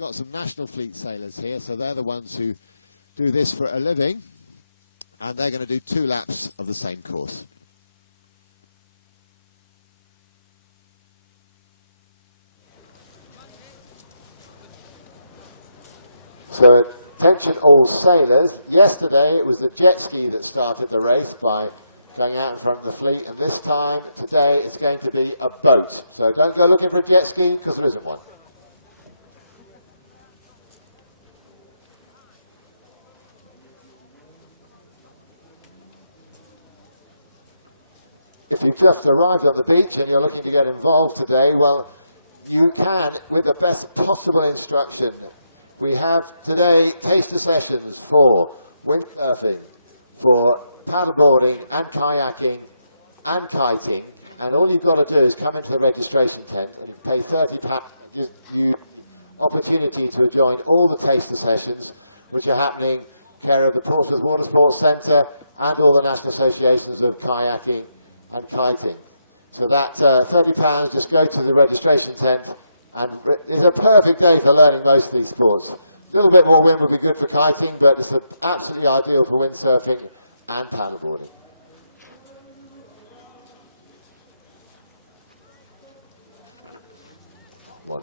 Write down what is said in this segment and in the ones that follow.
got some National Fleet sailors here, so they're the ones who do this for a living, and they're going to do 2 laps of the same course. So attention all sailors, yesterday it was the jet ski that started the race by going out in front of the fleet, and this time, today, it's going to be a boat. So don't go looking for a jet ski, because there isn't one. If you've just arrived on the beach and you're looking to get involved today, well, you can with the best possible instruction. We have today taster sessions for windsurfing, for paddleboarding and kayaking and kiting, and all you've got to do is come into the registration tent and pay £30, gives you opportunity to join all the taster sessions which are happening care of the Portsmouth Water Sports Centre and all the national associations of kayaking and kiting. So that £30, just go to the registration tent, and it's a perfect day for learning most of these sports. A little bit more wind would be good for kiting, but it's absolutely ideal for windsurfing and paddleboarding. One.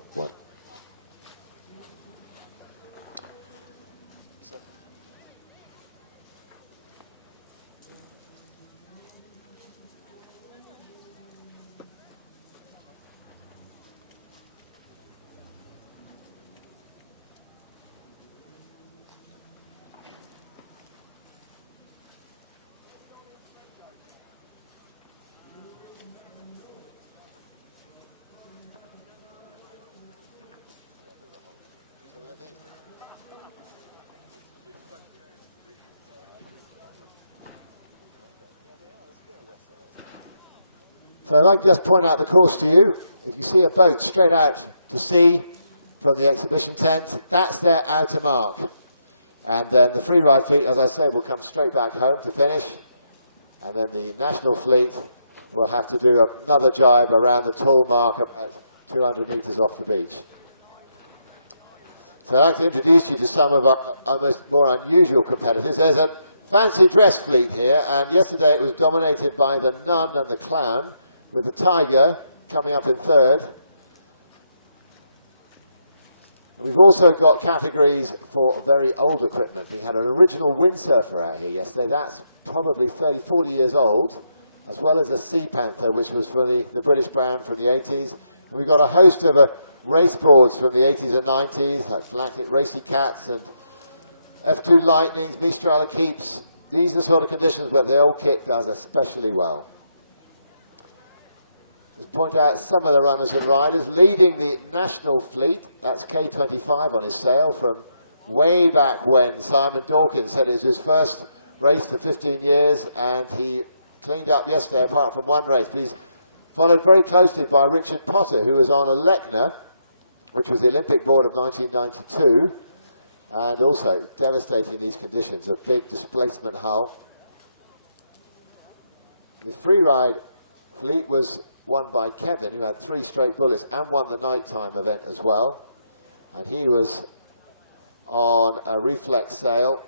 So I'd like to just point out the course to you. You can see a boat straight out to sea from the exhibition tent. That's their outer mark. And then the free ride fleet, as I say, will come straight back home to finish. And then the national fleet will have to do another jibe around the tall mark about 200 metres off the beach. So I'd like to introduce you to some of our almost more unusual competitors. There's a fancy dress fleet here, and yesterday it was dominated by the nun and the clown, with the tiger coming up in third. We've also got categories for very old equipment. We had an original windsurfer out here yesterday. That's probably 30, 40 years old, as well as a Sea Panther, which was for the British brand from the 80s. And we've got a host of race boards from the 80s and 90s, like Atlantic Racing Cats and F2 Lightning, Mistral and Keats. These are the sort of conditions where the old kit does especially well. Point out some of the runners and riders leading the national fleet. That's K25 on his sail from way back when Simon Dawkins said it was his first race for 15 years, and he cleaned up yesterday apart from one race. He's followed very closely by Richard Potter, who was on a Lechner, which was the Olympic board of 1992, and also devastating these conditions of big displacement hull. The free ride fleet was won by Kevin, who had 3 straight bullets and won the nighttime event as well. And he was on a reflex sail.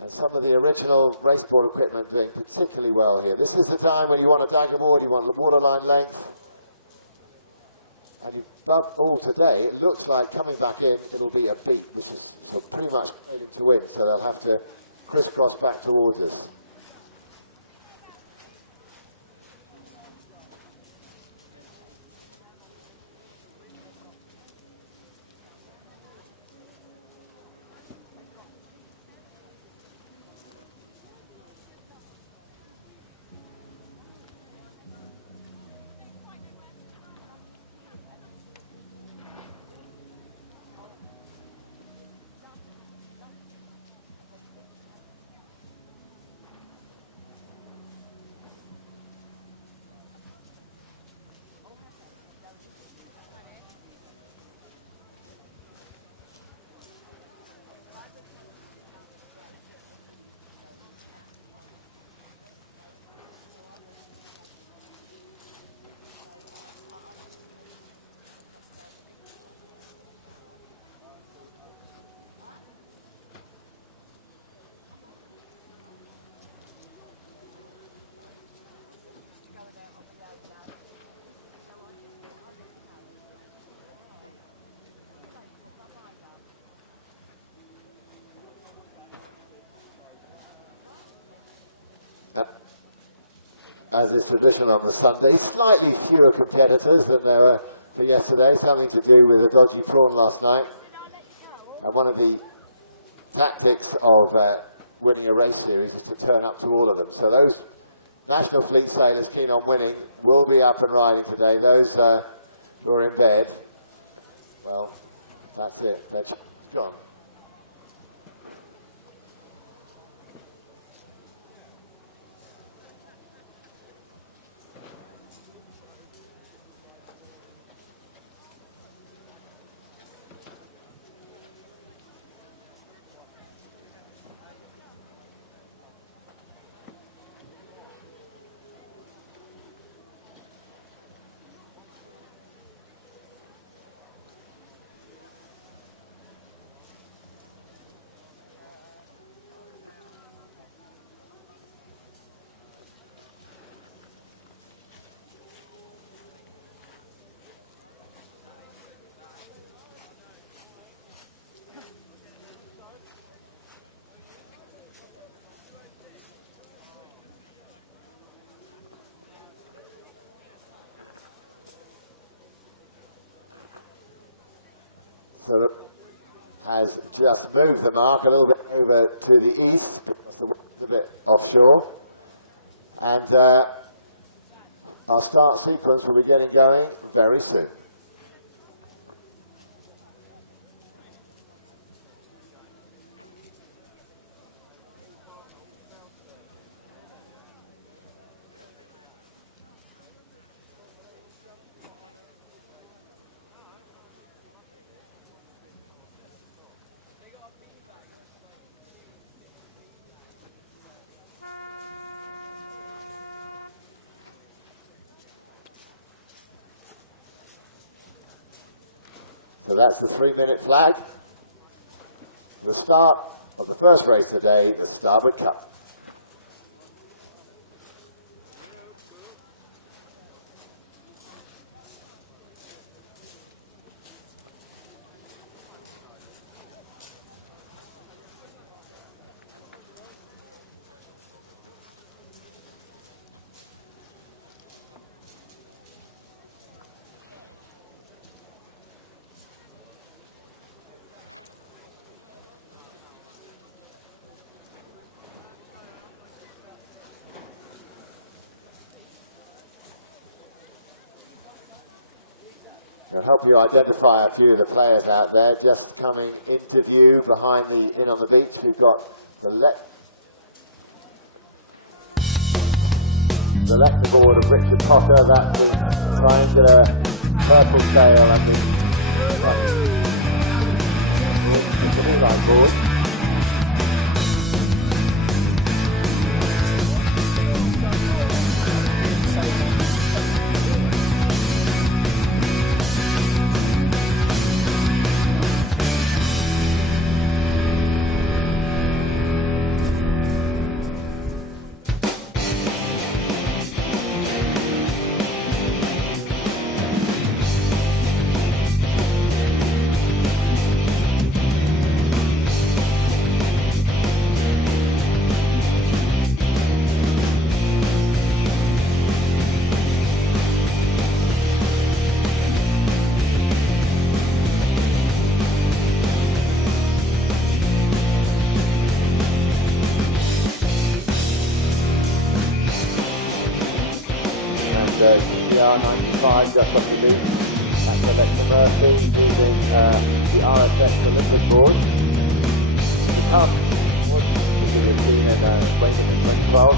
And some of the original raceboard equipment doing particularly well here. This is the time when you want a dagger board, you want the waterline length. And above all today, it looks like coming back in, it'll be a beat, which is pretty much heading to win, so they'll have to crisscross back towards us. As is tradition on the Sunday, slightly fewer competitors than there were for yesterday, something to do with a dodgy prawn last night. And one of the tactics of winning a race series is to turn up to all of them. So those National Fleet sailors keen on winning will be up and riding today. Those who are in bed, well, that's it. That's gone. So has just moved the mark a little bit over to the east, because the wind's a bit offshore. And our start sequence will be getting going very soon. So that's the 3-minute flag. The start of the first race today, the Starboard Cup. To help you identify a few of the players out there just coming into view behind the In on the Beach, we've got the lecture board of Richard Potter. That's the triangular purple sail and the line board. GR 95 just off the beach. That's Alexa Murphy using the RSS for liquid board. The Cub was seen in Waiting in 2012.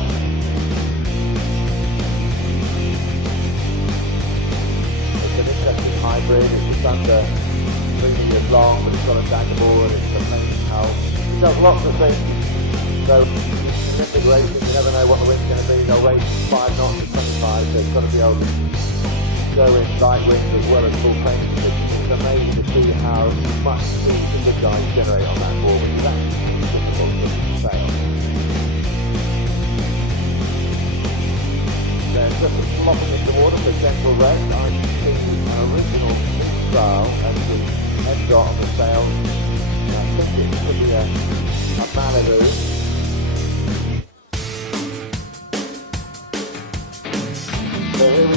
It's an interesting hybrid. It's just under 3 meters long, but it's got a dagger board. It's a main hull. It does lots of things. So Olympic racing, you never know what the wind's going to be. They'll race 5 knots to 25, so it's got to be able to go in light winds as well as full training conditions. It's amazing to see how much speed the good guys generate on that board, which is actually difficult to sail. Then just a flopping into water for gentle rest. I see an original style and the head dot on the sail. I think it could be a Malibu.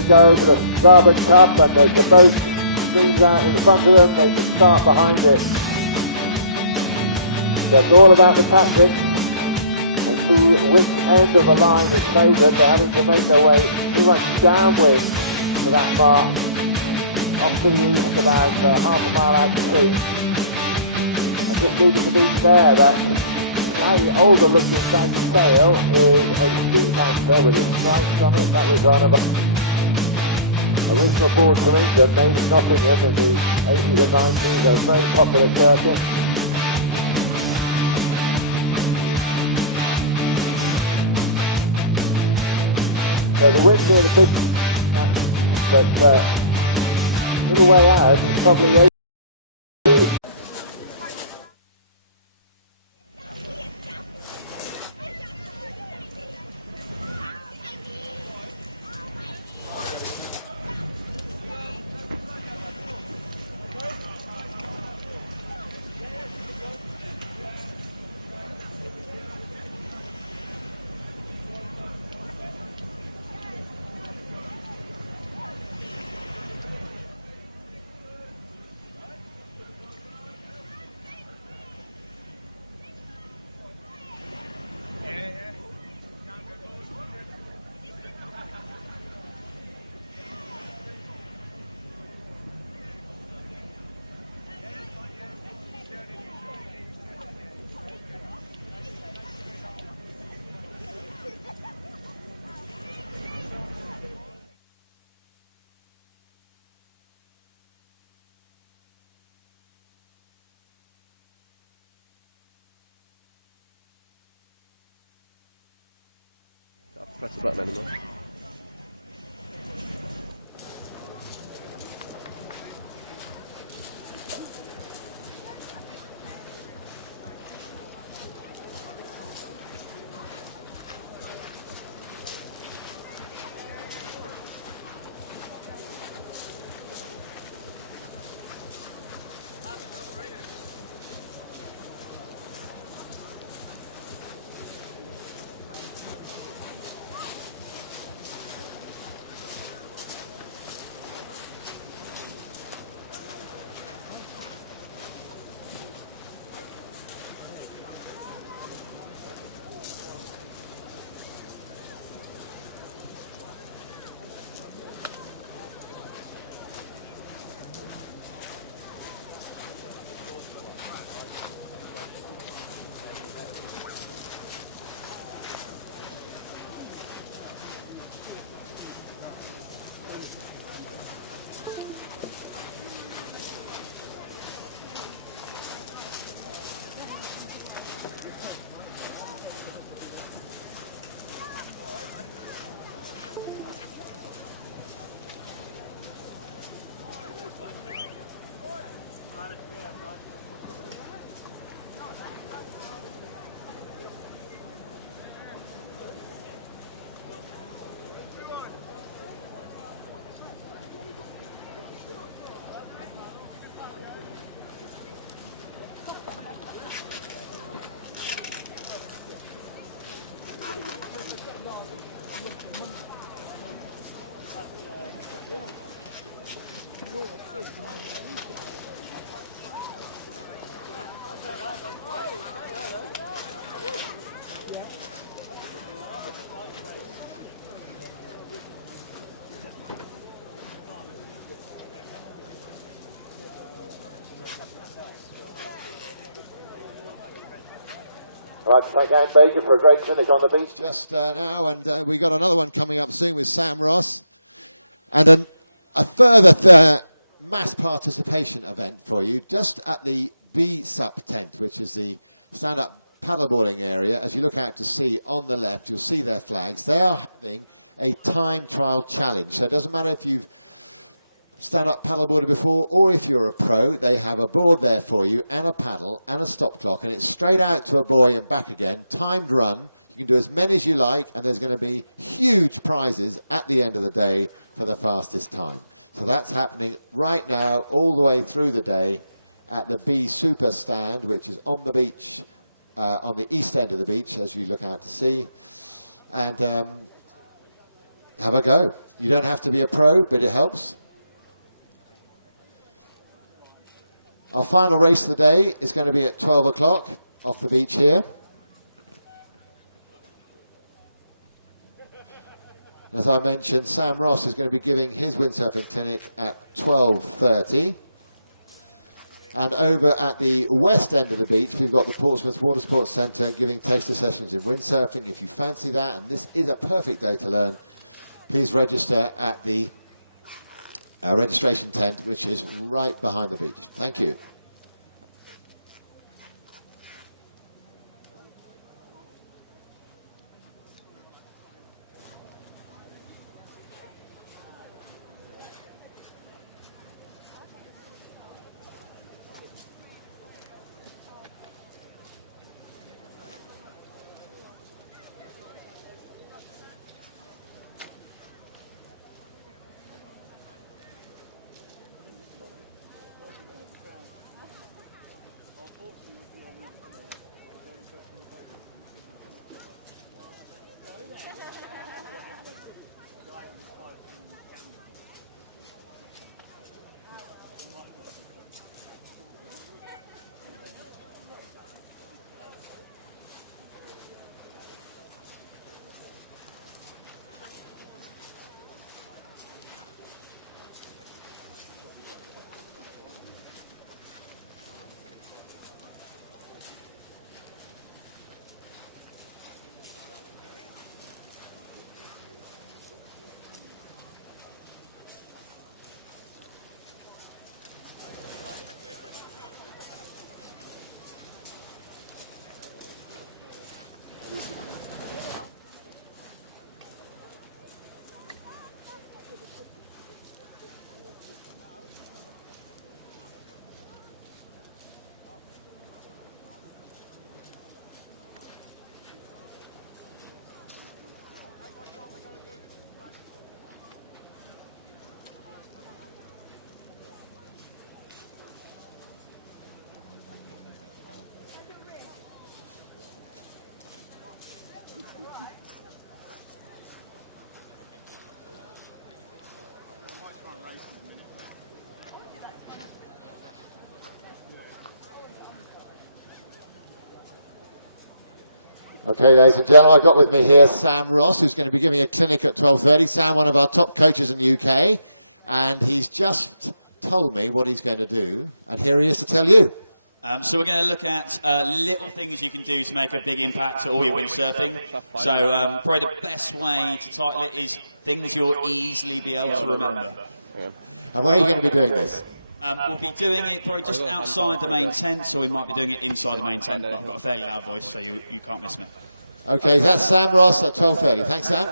go to the starboard cup, and as the boat streams out in front of them, they start behind it. So it's all about the tactics. Which end of the line is favoured. They're having to make their way too much downwind to that mark. Off to the east, about half a mile out to sea. And just needs to be there. That slightly older looking Sandy sail is a sea canter with its stripes on it. That was on about original board from England, maybe Nottingham in the 80s and 90s. A very popular circuit. So the wind here, the big, but a little way out, it's probably I'd like to thank Anne Baker for a great finish on the beach just now. And a further mass participation event for you just at the B sub-tent, which is the stand-up paddleboarding area. As you look out to sea on the left, you'll see their flags. They are having a time trial challenge. So it doesn't matter if you stand-up paddleboarder before, or if you're a pro, they have a board there for you, and a paddle, and a stop clock, and it's straight out to a buoy and back again, timed run. You can do as many as you like, and there's going to be huge prizes at the end of the day for the fastest time. So that's happening right now, all the way through the day, at the B Super Stand, which is on the beach, on the east end of the beach, as you look out to sea, and have have a go. You don't have to be a pro, but it helps. Our final race of the day is going to be at 12 o'clock off the beach here. As I mentioned, Sam Ross is going to be giving his windsurfing clinic at 12:30. And over at the west end of the beach, we've got the Portsmouth Water Sports Centre giving taster sessions in windsurfing. If you fancy that, this is a perfect day to learn. Please register at the registration tent, which is right behind the beach. Thank you. Okay, ladies and gentlemen, I've got with me here Sam Ross, who's going to be giving a clinic at 12:30. Sam, one of our top coaches in the UK, and he's just told me what he's going to do, and here he is to tell you. So we're going to look at little things you can do to make a big impact to all your windsurfing. So probably the best way you start using things you'll easily be able to remember. And what are you going to be doing with it? We'll be doing it for just outside to make sense, so we might be doing it like that. Okay, that's Sam Ross at 12:30. Thanks, Sam.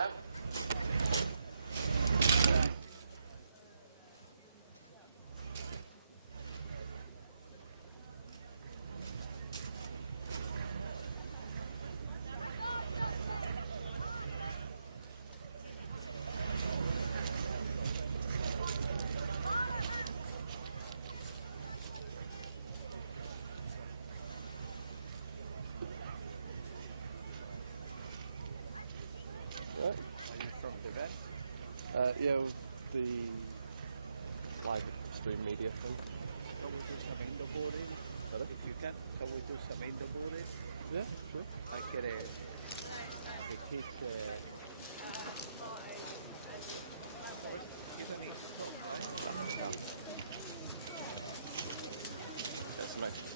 Yeah, the live stream media thing. Can we do some indoor boarding? If you can we do some indoor boarding? Yeah, sure. I get it. The kids. There's some extra.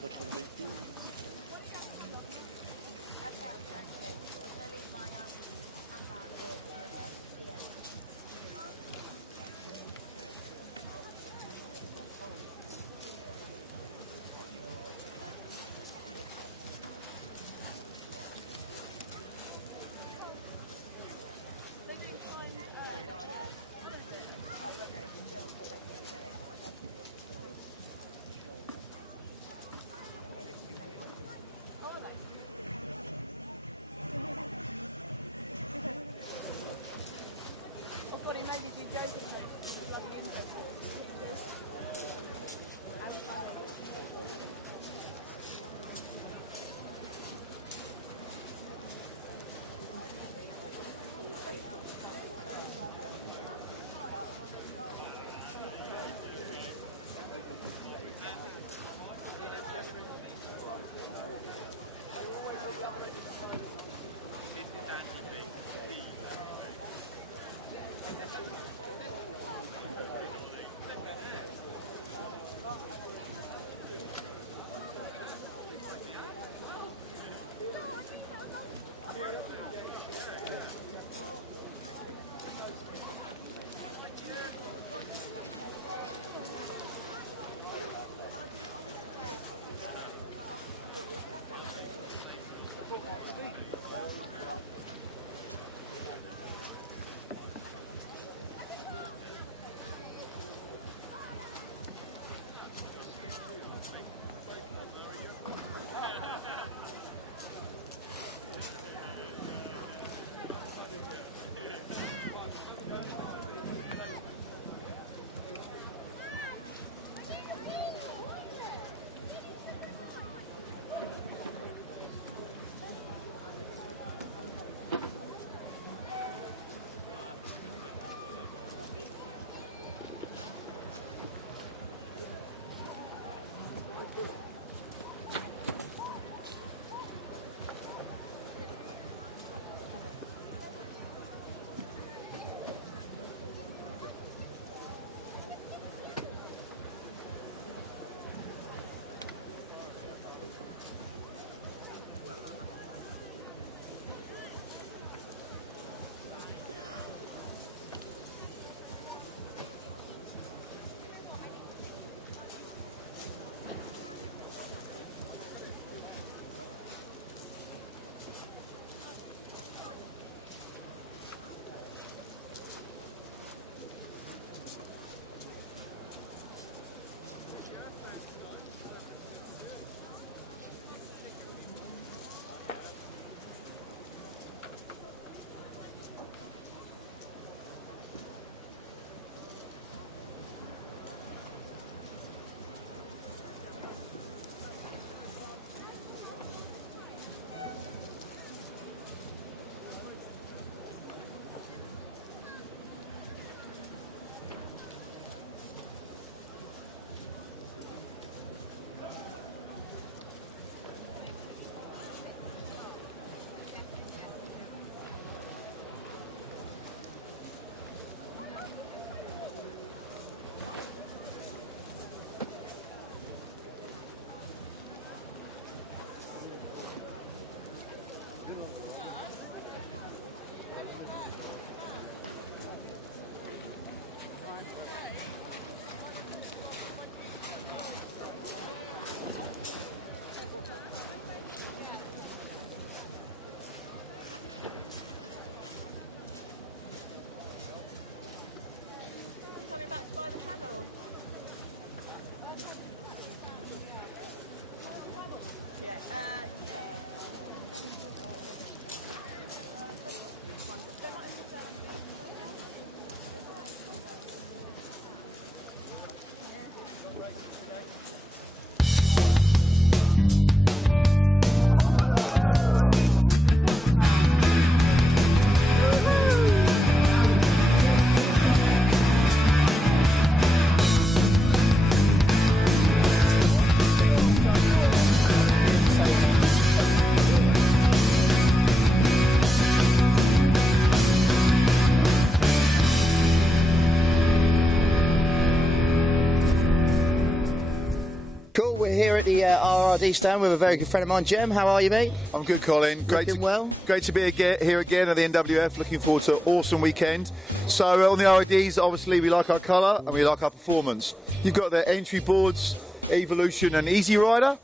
here at the RRD stand with a very good friend of mine, Jem. How are you, mate? I'm good, Colin. Great to be here again at the NWF. Looking forward to an awesome weekend. So on the RRDs, obviously we like our colour and we like our performance. You've got the entry boards, Evolution and Easy Rider.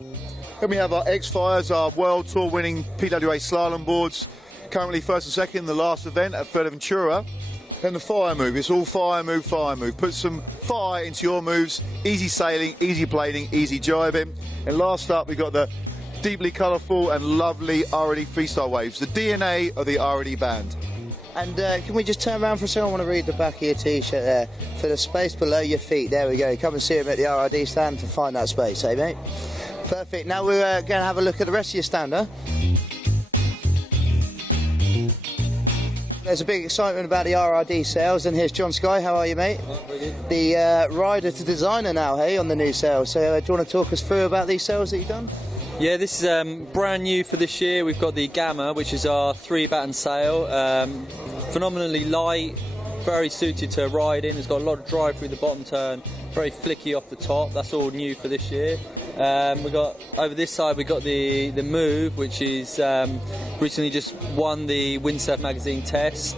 Then we have our X-Fires, our World Tour winning PWA slalom boards. Currently first and second in the last event at Fuerteventura. Then the Fire Move, it's all Fire Move, Fire Move. Put some fire into your moves, easy sailing, easy planing, easy jibing. And last up, we've got the deeply colourful and lovely RRD freestyle waves, the DNA of the RRD band. And can we just turn around for a second? I want to read the back of your T-shirt there. For the space below your feet, there we go. Come and see him at the RRD stand to find that space, eh, mate? Perfect. Now we're going to have a look at the rest of your stand, huh? There's a big excitement about the RRD sales, and here's John Sky. How are you, mate? The rider to designer now, hey, on the new sales. So do you want to talk us through about these sales that you've done? Yeah, this is brand new for this year. We've got the Gamma, which is our 3-batten sail. Phenomenally light, very suited to riding. It's got a lot of drive through the bottom turn, very flicky off the top. That's all new for this year. We got over this side, we got the Move, which is recently just won the Windsurf magazine test.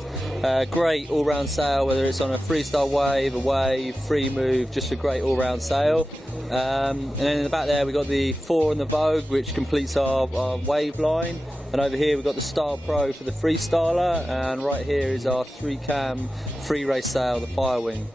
Great all-round sail, whether it's on a freestyle wave, a wave, free move, just a great all-round sail. And then in the back there we got the 4 and the Vogue, which completes our wave line. And over here we've got the Style Pro for the freestyler, and right here is our 3-cam free race sail, the Firewing.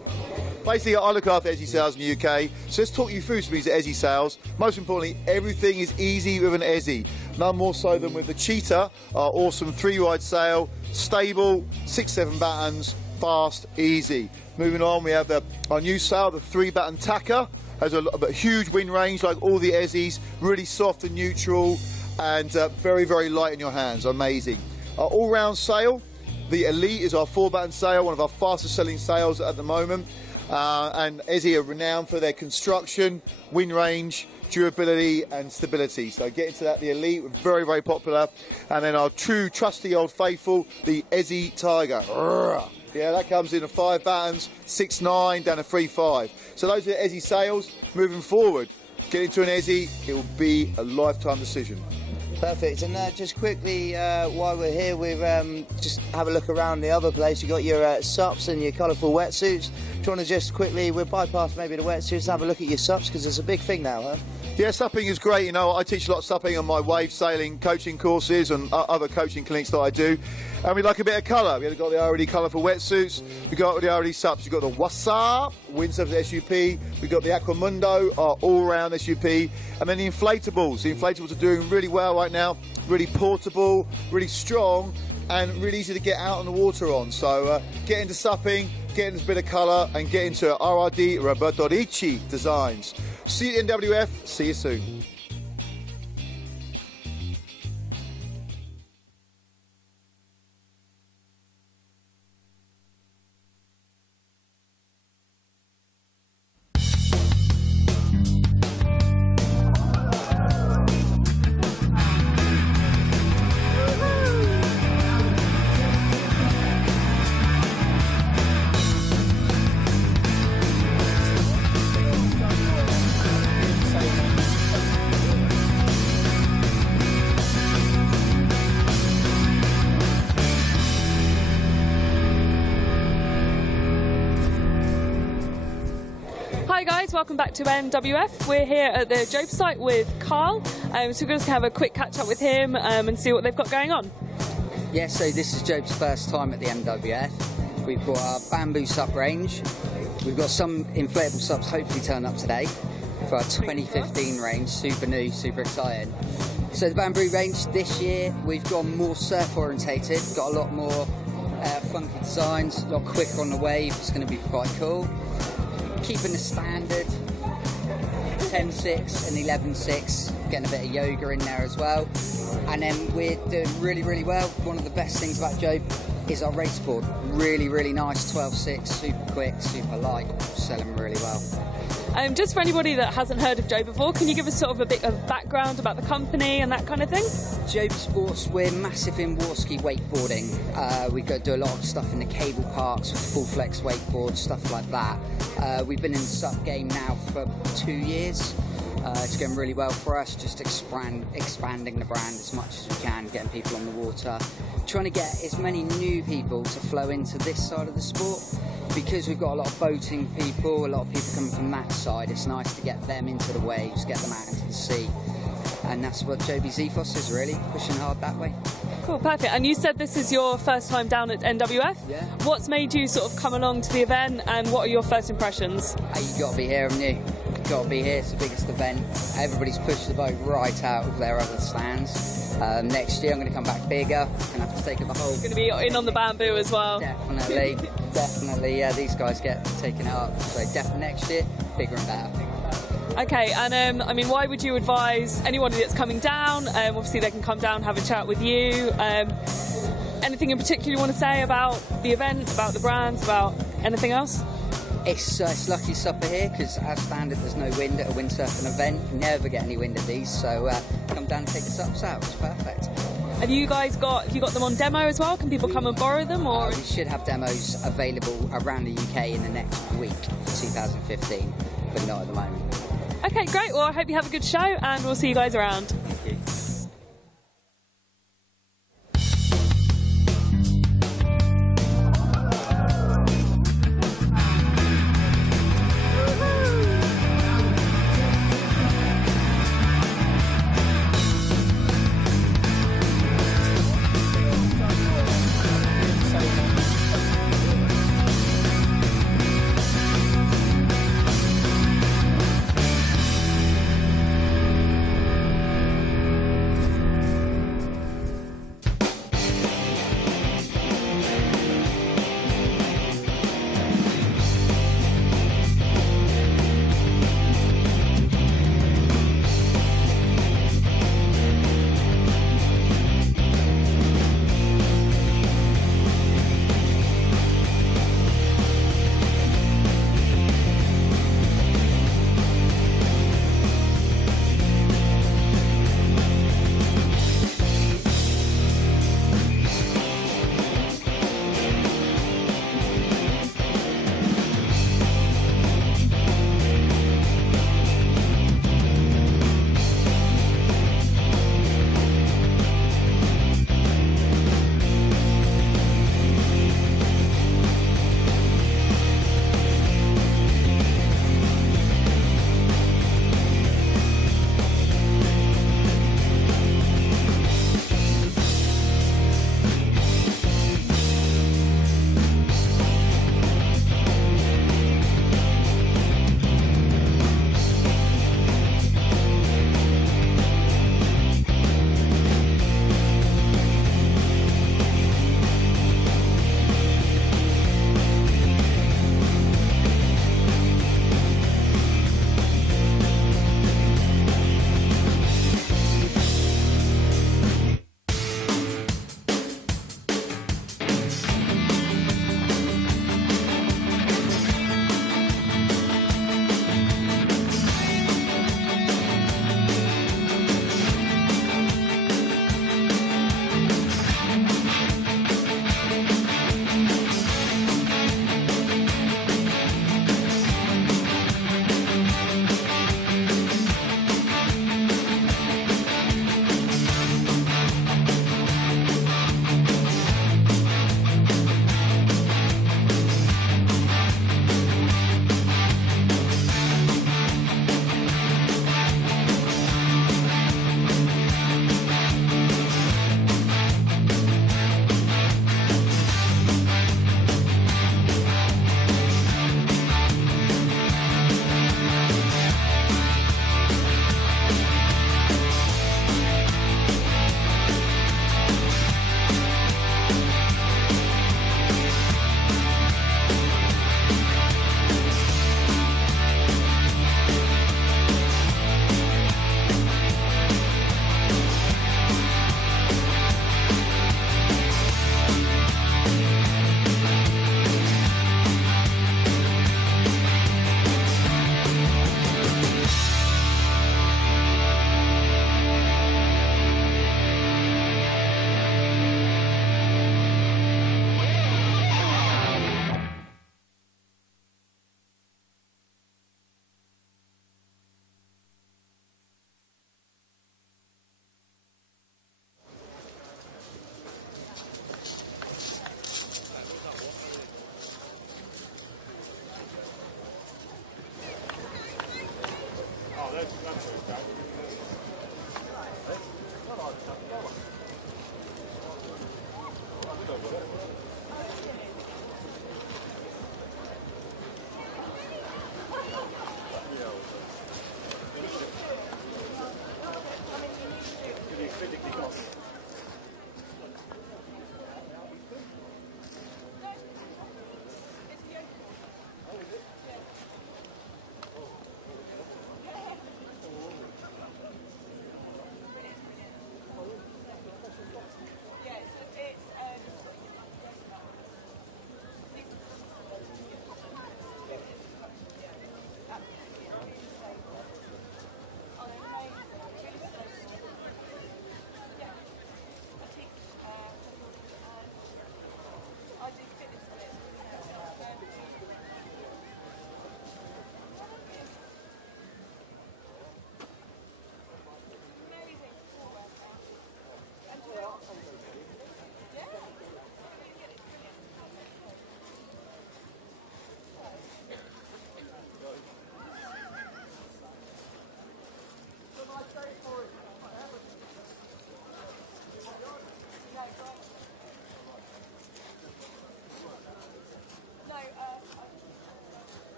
Basically, I look after Essie Sales in the UK, so let's talk you through some of these Essie Sales. Most importantly, everything is easy with an Essie. None more so than with the Cheetah, our awesome 3-ride sail, stable, 6-7 battens, fast, easy. Moving on, we have our new sail, the 3-batten Tacker. Has a huge wind range like all the Essies, really soft and neutral, and very, very light in your hands, amazing. Our all-round sail, the Elite is our 4-batten sail, one of our fastest selling sails at the moment. And Essie are renowned for their construction, wind range, durability and stability. So get into that, the Elite, very, very popular. And then our true, trusty old faithful, the Essie Tiger. Yeah, that comes in a 5 battens, 6-9, down a 3-5. So those are the Essie sails. Moving forward, get into an Essie, it will be a lifetime decision. Perfect. And just quickly, while we're here, we've just have a look around the other place. You've got your SUPs and your colourful wetsuits. Do you want to just quickly, we'll bypass maybe the wetsuits, have a look at your SUPs, because it's a big thing now, huh? Yeah, supping is great. You know, I teach a lot of supping on my wave sailing coaching courses and other coaching clinics that I do. And we like a bit of colour. We've got the RRD colourful wetsuits. We've got the RRD SUPs. We've got the Whatsapp, Windsurf SUP. We've got the Aquamundo, our all-round SUP. And then the inflatables. The inflatables are doing really well right now. Really portable, really strong, and really easy to get out on the water on. So get into supping, get into a bit of colour, and get into RRD Roberto Ricci designs. See you at NWF. See you soon. Hi guys, welcome back to NWF. We're here at the Job site with Carl, so we're going to have a quick catch up with him and see what they've got going on. Yeah, so this is Job's first time at the NWF. We've got our bamboo SUP range. We've got some inflatable SUPs hopefully turned up today for our 2015 range, super new, super exciting. So the bamboo range this year, we've gone more surf orientated, got a lot more funky designs, a lot quicker on the wave, it's going to be quite cool. Keeping the standard 10-6 and 11-6, getting a bit of yoga in there as well. And then we're doing really, really well. One of the best things about Job is our race board. Really, really nice, 12-6, super quick, super light, selling really well. Just for anybody that hasn't heard of Job before, can you give us sort of a bit of background about the company and that kind of thing? Job Sports, we're massive in waterski wakeboarding. We go do a lot of stuff in the cable parks, full flex wakeboards, stuff like that. We've been in the SUP game now for 2 years. It's going really well for us, just expanding the brand as much as we can, getting people on the water, trying to get as many new people to flow into this side of the sport. Because we've got a lot of boating people, a lot of people coming from that side, it's nice to get them into the waves, get them out into the sea. And that's what Joby's ethos is, really, pushing hard that way. Cool, perfect. And you said this is your first time down at NWF? Yeah. What's made you sort of come along to the event, and what are your first impressions? You've got to be here, haven't you? You've got to be here, it's the biggest event. Everybody's pushed the boat right out of their other stands. Next year I'm going to come back bigger, I'm going to have to take up the whole... You're going to be in on the bamboo as well? Definitely, definitely, yeah, these guys get taken up. So definitely next year, bigger and better. Okay, and I mean, why would you advise anybody that's coming down? Obviously they can come down, have a chat with you. Anything in particular you want to say about the event, about the brands, about anything else? It's lucky supper here because as standard there's no wind at a windsurfing event. You never get any wind at these, so come down and take the sups out. It's perfect. Have you got them on demo as well? Can people come and borrow them, or? We should have demos available around the UK in the next week for 2015, but not at the moment. Okay, great. Well, I hope you have a good show, and we'll see you guys around. Thank you.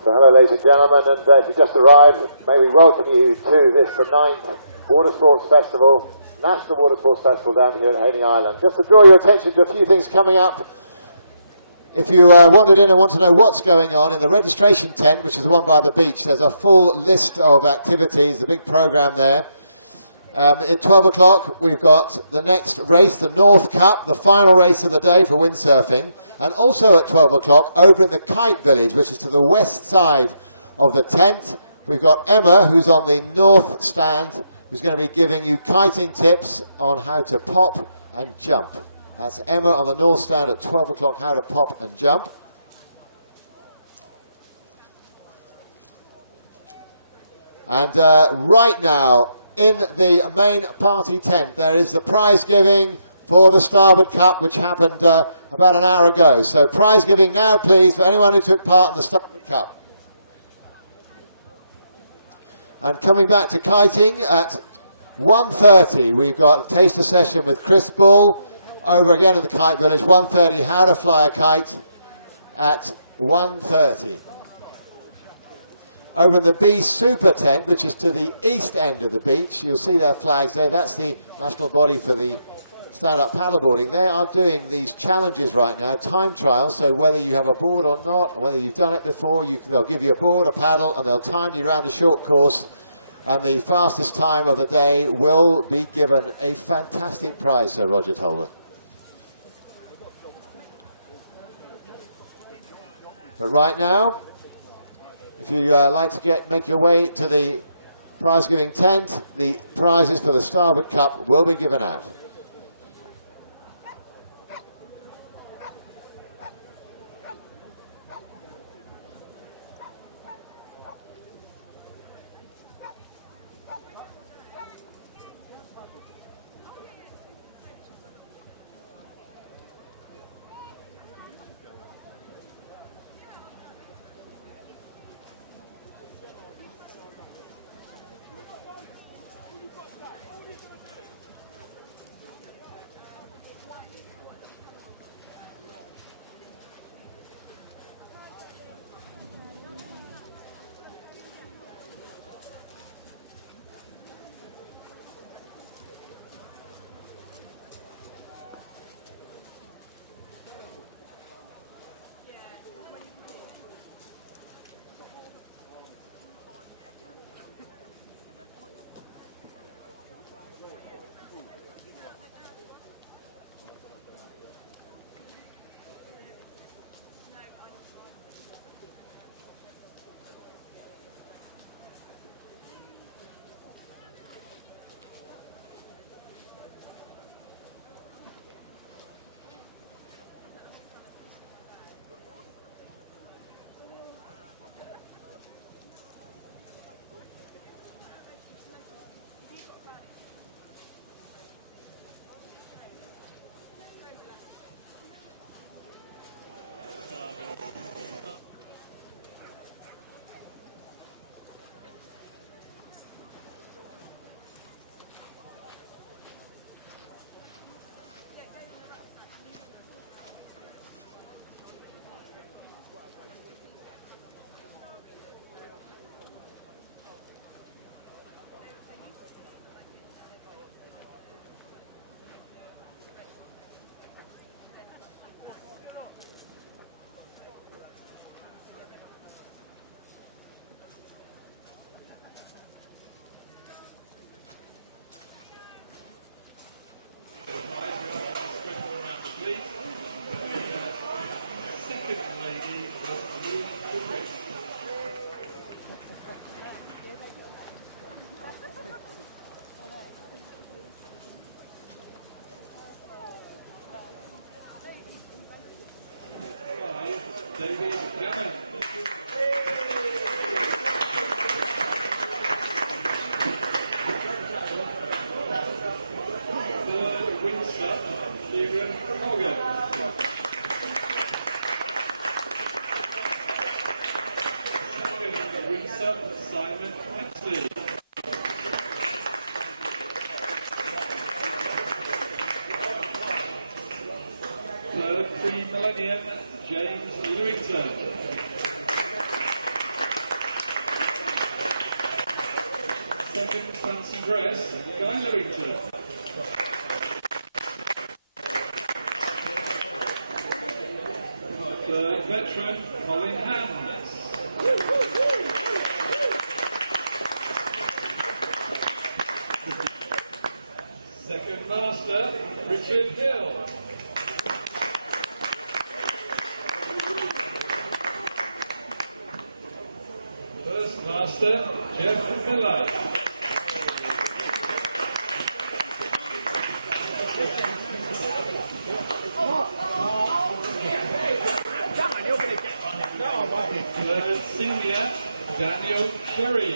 So hello ladies and gentlemen, and if you just arrived, may we welcome you to this, the 9th Water Sports Festival, National Water Sports Festival down here at Haney Island. Just to draw your attention to a few things coming up. If you wandered in and want to know what's going on in the registration tent, which is the one by the beach, there's a full list of activities, a big programme there. At 12 o'clock we've got the next race, the North Cup, the final race of the day for windsurfing. And also at 12 o'clock, over in the Kite Village, which is to the west side of the tent, we've got Emma, who's on the north stand, who's going to be giving you kiting tips on how to pop and jump. That's Emma on the north stand at 12 o'clock, how to pop and jump. And right now, in the main party tent, there is the prize giving for the Starboard Cup, which happened about an hour ago. So prize giving now, please, for anyone who took part in the Starboard Cup. And coming back to kiting, at 1:30 we've got a taster session with Chris Bull, over again at the Kite Village, 1:30, how to fly a kite at 1:30. Over the beach super tent, which is to the east end of the beach, you'll see that flag there, that's the national body for the stand-up paddleboarding. They are doing these challenges right now, time trials, so whether you have a board or not, or whether you've done it before, they'll give you a board, a paddle, and they'll time you around the short course, and the fastest time of the day will be given a fantastic prize, Sir Roger told us. But right now, if you like to make your way to the prize-giving tent, the prizes for the Starboard Cup will be given out. Veteran Colin Hands. Second master, Richard Hill. First master, Jeff Miller. Senior, Daniel Curry.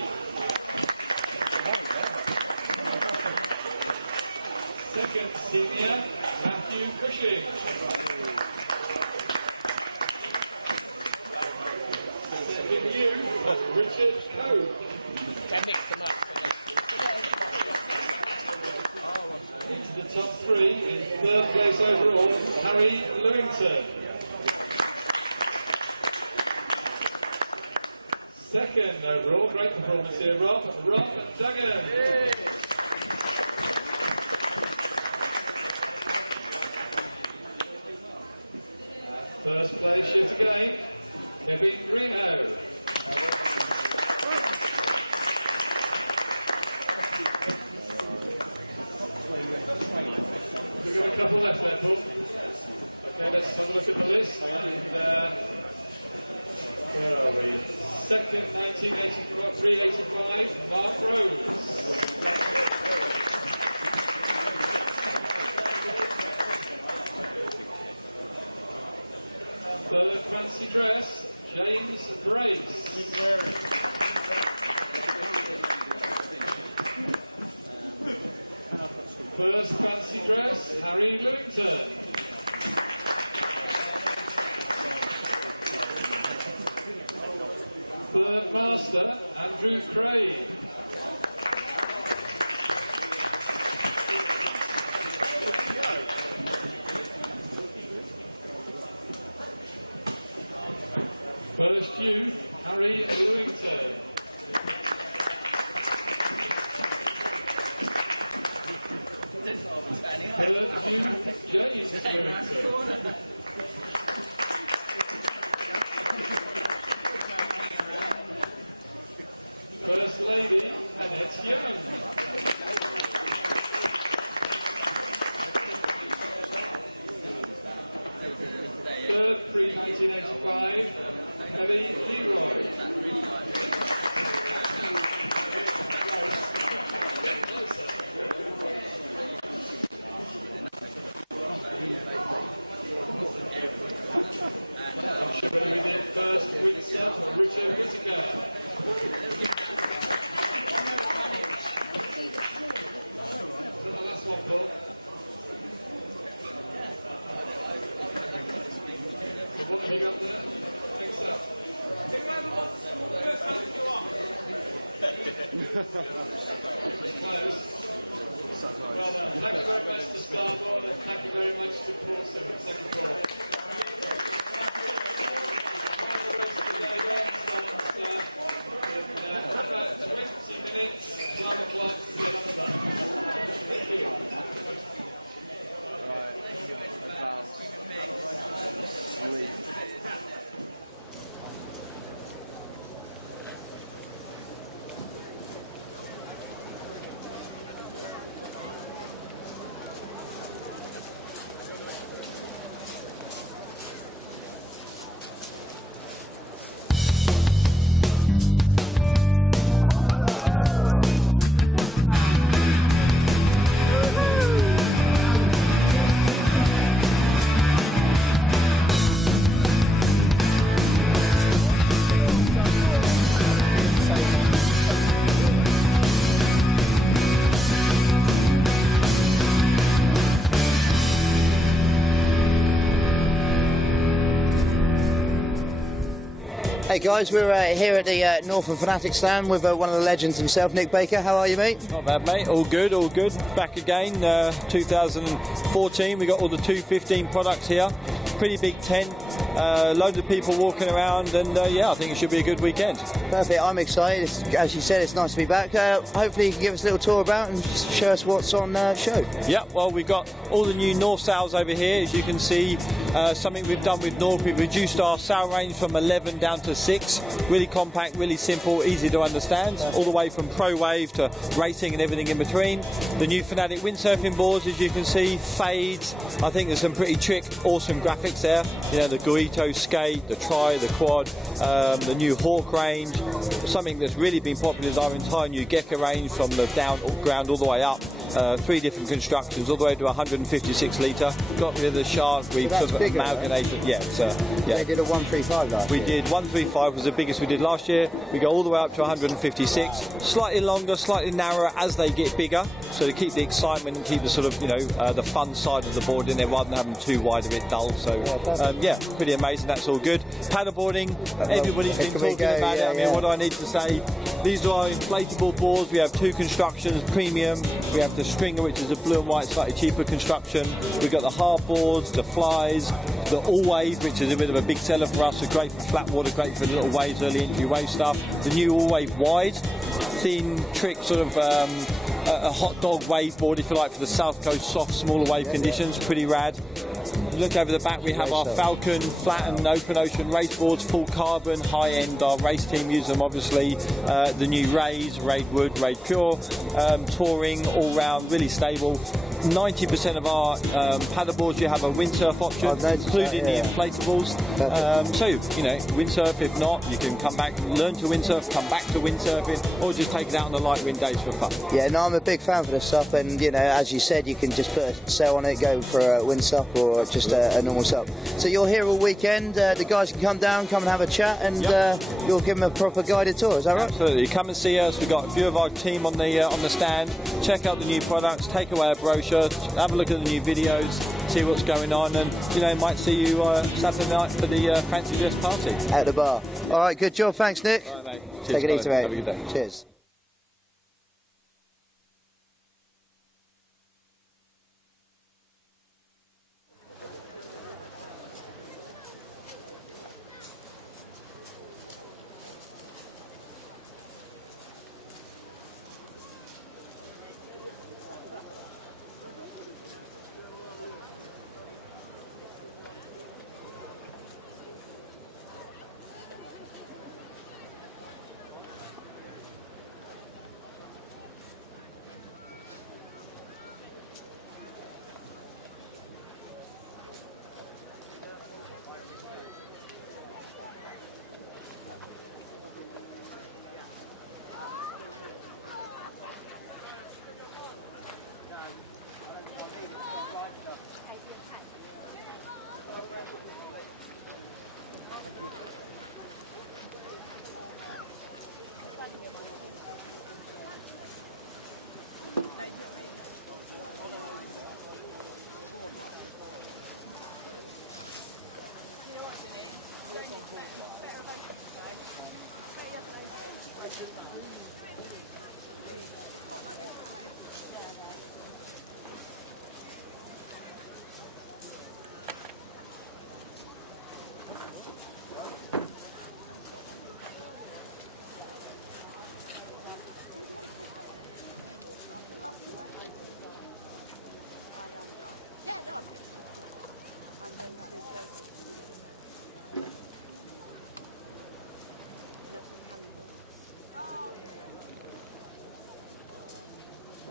Second senior, Matthew Cushing. Second year, Richard Coe. Into the top three in third place overall, Harry Lewington. Second overall, great performance here, Rob Duggan. First place is Kevin Greener. We've got a couple left there. Let's look at this. Second, 1985, fancy dress, James Brace. First fancy dress, Harry Lewington. Third master, Andrew Craig. First year, Harry Lewington. First lady, Annette Young. Hey guys, we're here at the Northern Fanatic stand with one of the legends himself, Nick Baker. How are you, mate? Not bad, mate. All good, all good. Back again, 2014. We got all the 215 products here. pretty big tent, loads of people walking around, and yeah, I think it should be a good weekend. Perfect, I'm excited. As you said, it's nice to be back. Hopefully you can give us a little tour about and show us what's on show. Yeah, well, we've got all the new North sails over here, as you can see. Something we've done with North, we've reduced our sail range from 11 down to 6. Really compact, really simple, easy to understand, all the way from pro wave to racing and everything in between. The new Fanatic windsurfing boards, as you can see, fades. I think there's some pretty trick, awesome graphics there. You know, the Guito skate, the Tri, the Quad, the new Hawk range. Something that's really been popular is our entire new Gecko range, from the down ground all the way up. 3 different constructions, all the way to 156 litre. Got rid of the shark, we've sort of amalgamated. Right? Yeah, yeah. They did a 135 last year. We did 135 was the biggest we did last year. We go all the way up to 156. Slightly longer, slightly narrower as they get bigger. So to keep the excitement and keep the sort of, you know, the fun side of the board in there rather than having too wide, a bit dull. So yeah, pretty amazing. That's all good. Paddleboarding, everybody's been talking about it. I mean, what do I need to say? These are our inflatable boards. We have 2 constructions, premium. We have the stringer, which is a blue and white, slightly cheaper construction. We've got the hard boards, the flies, the all-wave, which is a bit of a big seller for us. So great for flat water, great for little waves, early entry wave stuff. The new all-wave wide, thin, trick, sort of a hot dog wave board, if you like, for the south coast, soft, smaller wave conditions. Pretty rad. Look over the back, we have our Falcon flat and open ocean race boards, full carbon, high end. Our race team use them, obviously. The new Rays, Raid Wood, Raid Pure, touring, all round, really stable. 90% of our paddleboards you have a windsurf option, including the inflatables. So, you know, windsurf. If not, you can come back, learn to windsurf, come back to windsurfing, or just take it out on the light wind days for fun. Yeah, no, I'm a big fan for this stuff, and you know, as you said, you can just put a sail on it, go for a windsup or just a normal sup. So you're here all weekend. The guys can come down, come and have a chat, and you'll give them a proper guided tour. Is that right? Absolutely. Come and see us. We've got a few of our team on the stand. Check out the new products. Take away a brochure. Have a look at the new videos. See what's going on, and you know, might see you Saturday night for the fancy dress party at the bar. All right, good job. Thanks, Nick. All right, mate. Cheers, take it easy, mate. Have a good day. Cheers.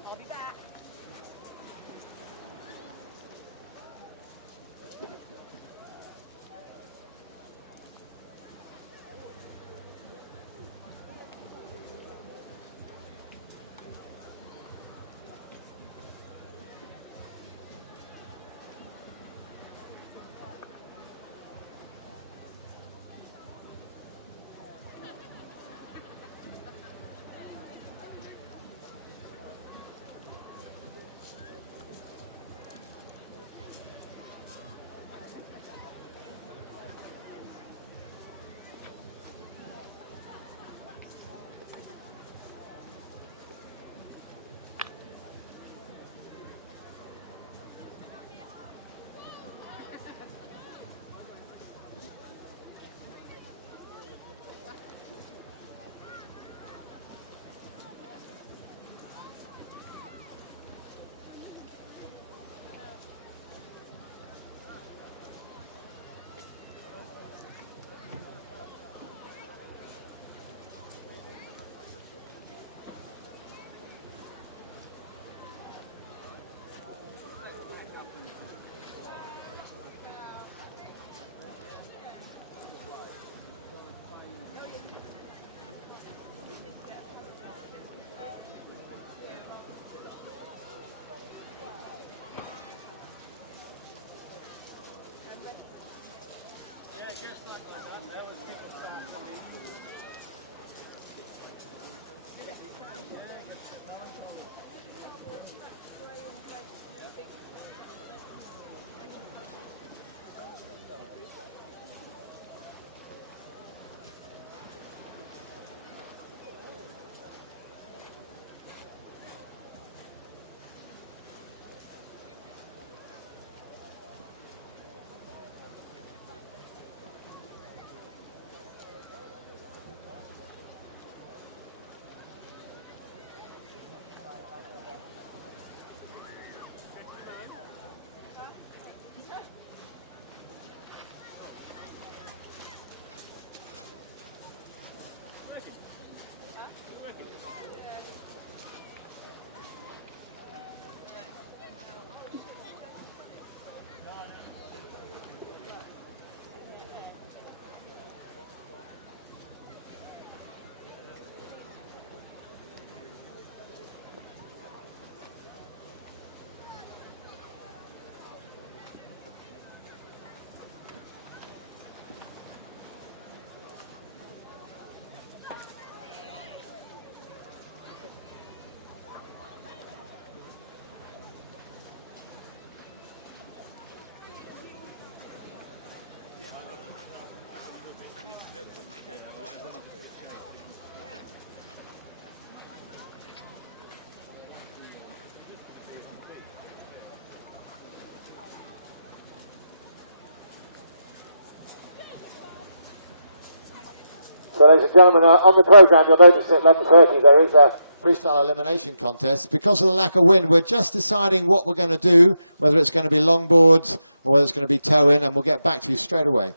I'll be back. So, ladies and gentlemen, on the programme, you'll notice at 11:30 there is a freestyle elimination contest. Because of the lack of wind, we're just deciding what we're going to do, whether it's going to be longboards or whether it's going to be co-in, and we'll get back to you straight away.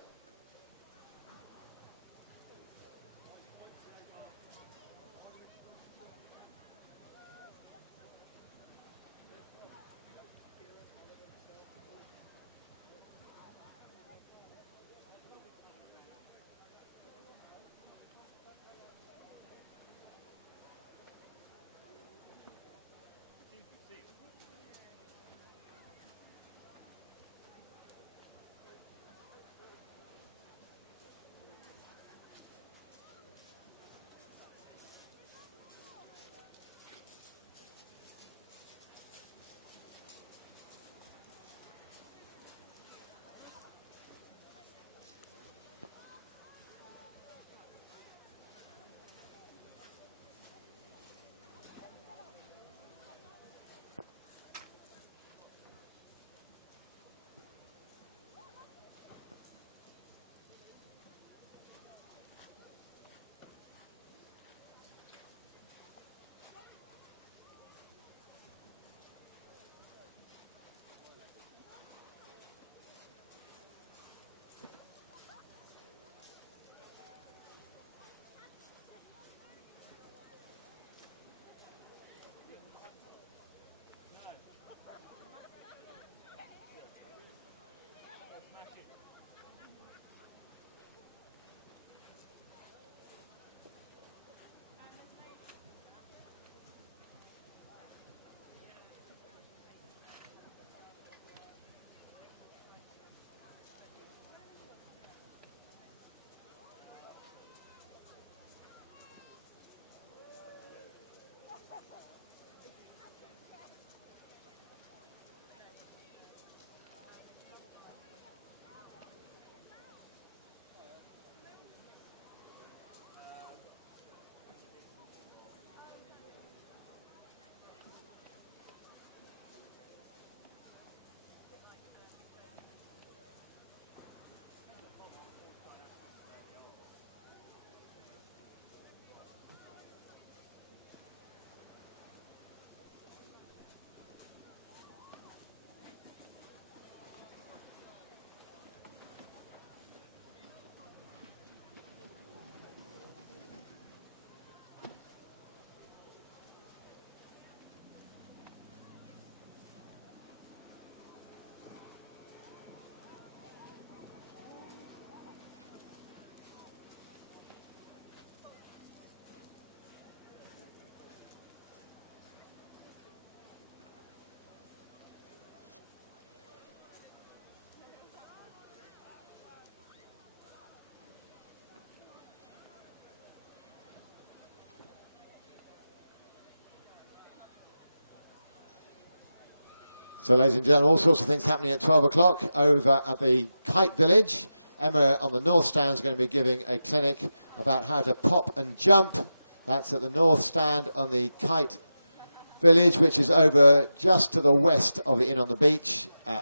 So, ladies and gentlemen, all sorts of things happening at 12 o'clock over at the Kite Village. Emma on the north stand is going to be giving a clinic about how to pop and jump. That's at the north stand on the Kite Village, which is over just to the west of the Inn on the Beach.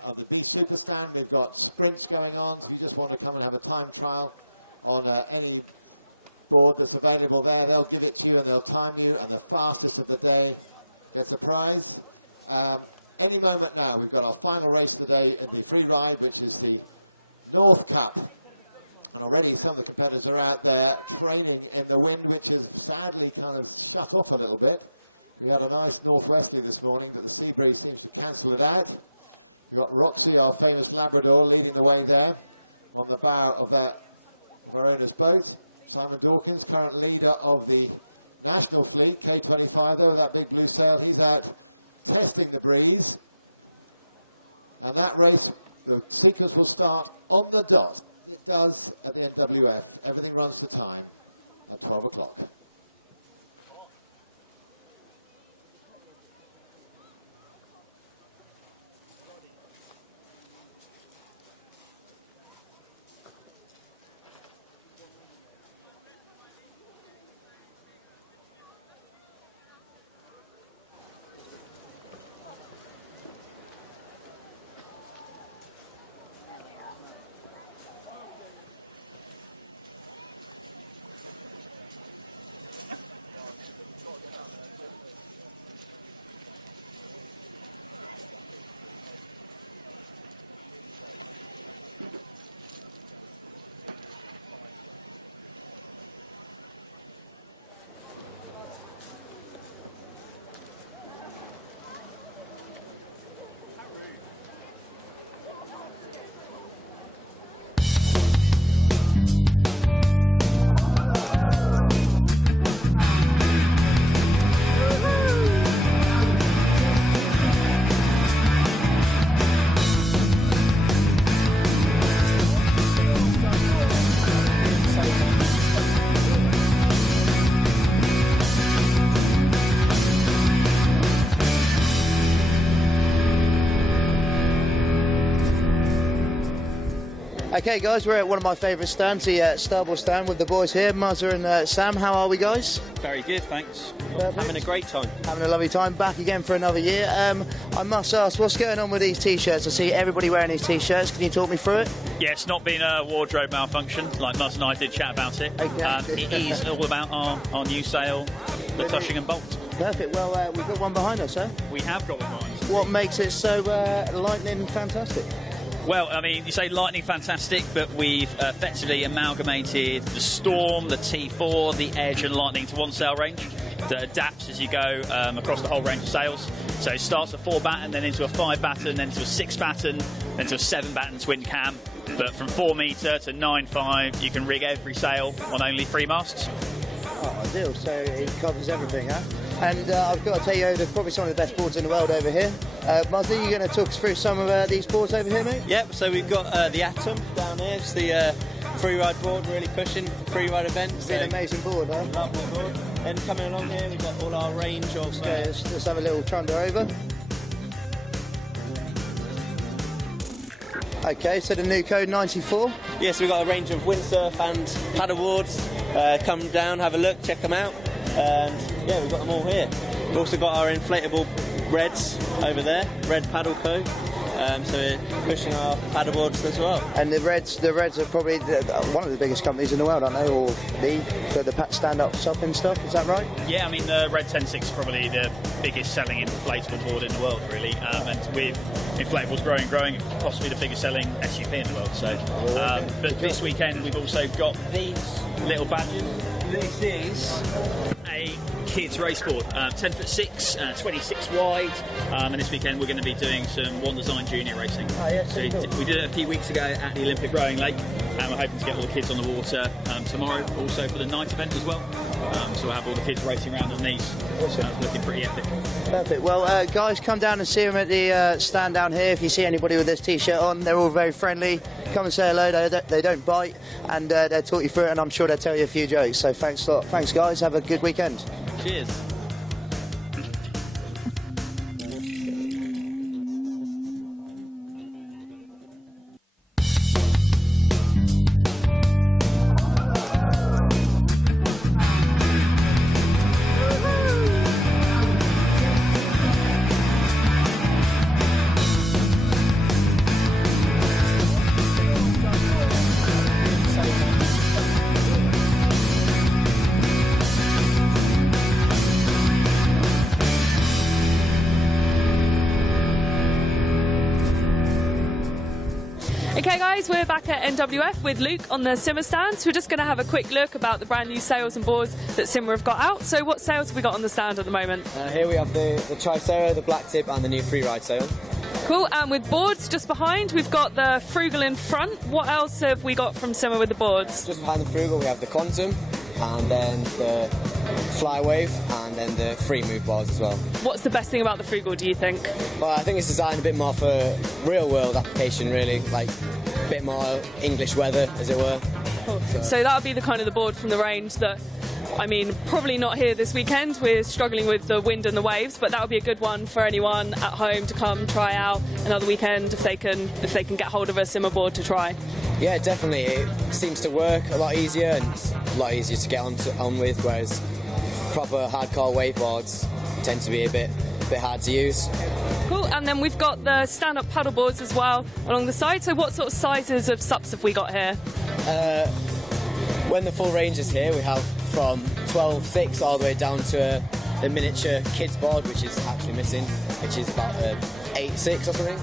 On the Beach Super Stand, they've got sprints going on. So if you just want to come and have a time trial on any board that's available there, they'll give it to you and they'll time you, and the fastest of the day gets a prize. Any moment now, we've got our final race today in the free ride, which is the North Cup. And already some of the competitors are out there training in the wind, which has sadly kind of shut off a little bit. We had a nice northwesterly this morning, but the sea breeze seems to cancel it out. We've got Roxy, our famous Labrador, leading the way there on the bow of that Mariner's boat. Simon Dawkins, current leader of the National Fleet, K25, though, that big blue sail, he's out testing the breeze. And that race, the seekers will start on the dot. It does at the NWF. Everything runs to time at 12 o'clock. Okay, guys, we're at one of my favourite stands, the Starboard stand with the boys here, Muzza and Sam. How are we, guys? Very good, thanks. Perfect. Having a great time. Having a lovely time. Back again for another year. I must ask, what's going on with these T-shirts? I see everybody wearing these T-shirts. Can you talk me through it? Yeah, it's not been a wardrobe malfunction, like Muzz and I did chat about it. Okay. It is all about our new sale, the Cushing and Bolt. Perfect. Well, we've got one behind us, huh? We have got one behind us. What makes it so lightning fantastic? Well, I mean, you say lightning fantastic, but we've effectively amalgamated the Storm, the T4, the Edge and Lightning to one sail range that adapts as you go across the whole range of sails. So it starts at 4 batten, then into a 5 batten, then to a 6 batten, then to a 7 batten twin cam. But from 4 metre to 9.5, you can rig every sail on only 3 masts. Oh, ideal. So it covers everything, huh? And I've got to tell you, there's probably some of the best boards in the world over here. Muzzy, you going to talk us through some of these boards over here, mate? Yep, so we've got the Atom down here. It's the free-ride board, really pushing free-ride event. It's an amazing board, huh? Lovely board. And coming along here, we've got all our range of... let's have a little trunder over. Okay, so the new code 94. Yes, we've got a range of windsurf and paddle boards. Come down, have a look, check them out. And yeah, we've got them all here. We've also got our inflatable Reds over there, Red Paddle Co. So we're pushing our paddle boards as well. And the Reds are probably one of the biggest companies in the world, aren't they? Or the stand-up supping stuff, is that right? Yeah, I mean, the Red 106 is probably the biggest selling inflatable board in the world, really. And with inflatables growing, possibly the biggest selling SUP in the world. So, but this weekend we've also got these little badges. This is a kids race board, 10'6", 26 wide, and this weekend we're going to be doing some One Design Junior racing. Oh, yeah, so cool. we did it a few weeks ago at the Olympic Rowing Lake, and we're hoping to get all the kids on the water tomorrow, also for the night event as well. So we'll have all the kids racing around on these. Awesome. Looking pretty epic. Perfect. Well, guys, come down and see them at the stand down here. If you see anybody with this T-shirt on, they're all very friendly. Come and say hello. They don't bite, and they'll talk you through it, and I'm sure they'll tell you a few jokes. So thanks a lot. Thanks, guys. Have a good weekend. Cheers. Okay guys, we're back at NWF with Luke on the Simmer stand. So we're just going to have a quick look about the brand new sails and boards that Simmer have got out. So what sails have we got on the stand at the moment? Here we have the Tricera, the Black Tip and the new Freeride sail. Cool, and with boards just behind, we've got the Frugal in front. What else have we got from Simmer with the boards? Just behind the Frugal we have the Quantum and then the Flywave and then the Free Move boards as well. What's the best thing about the Frugal, do you think? Well, I think it's designed a bit more for real world application really, like a bit more English weather as it were. Cool. So that would be the kind of the board from the range that, I mean, probably not here this weekend. We're struggling with the wind and the waves, but that would be a good one for anyone at home to come try out another weekend if they can get hold of a Simmer board to try. Yeah, definitely. It seems to work a lot easier and it's a lot easier to get on with, whereas proper hardcore wave boards tend to be a bit hard to use. Cool, and then we've got the stand-up paddle boards as well along the side. So what sort of sizes of SUPs have we got here? When the full range is here, we have from 12.6 all the way down to the miniature kids board, which is actually missing, which is about 8.6 or something.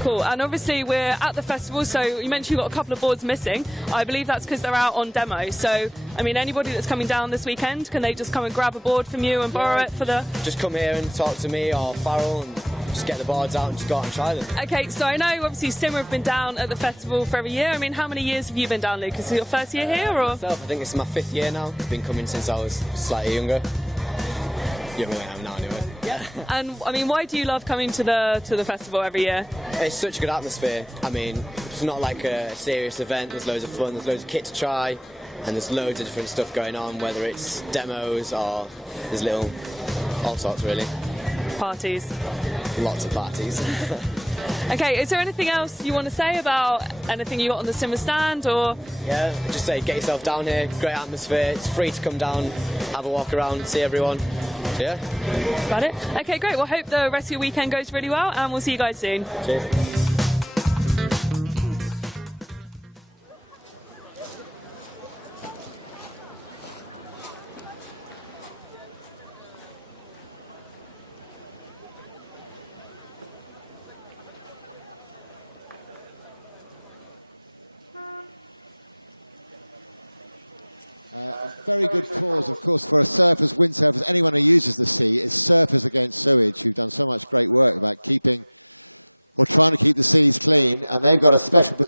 Cool, and obviously we're at the festival, so you mentioned you've got a couple of boards missing. I believe that's because they're out on demo. So, I mean, anybody that's coming down this weekend, can they just come and grab a board from you and borrow it for the... Just come here and talk to me or Farrell and just get the boards out and just go out and try them. Okay, so I know obviously Simmer have been down at the festival for every year. I mean, how many years have you been down, Lucas? Is it your first year here, or...? Myself, I think it's my 5th year now. I've been coming since I was slightly younger. Younger than I am now, anyway. Yeah. And, I mean, why do you love coming to the festival every year? It's such a good atmosphere. I mean, it's not like a serious event. There's loads of fun, there's loads of kit to try, and there's loads of different stuff going on, whether it's demos or there's all sorts, really. Parties. Lots of parties. Okay, is there anything else you want to say about anything you got on the Simmer stand, or? Yeah, just say get yourself down here, great atmosphere, it's free to come down, have a walk around, see everyone. So, yeah. Got it? Okay, great. Well, hope the rest of your weekend goes really well, and we'll see you guys soon. Cheers. And they've got a special.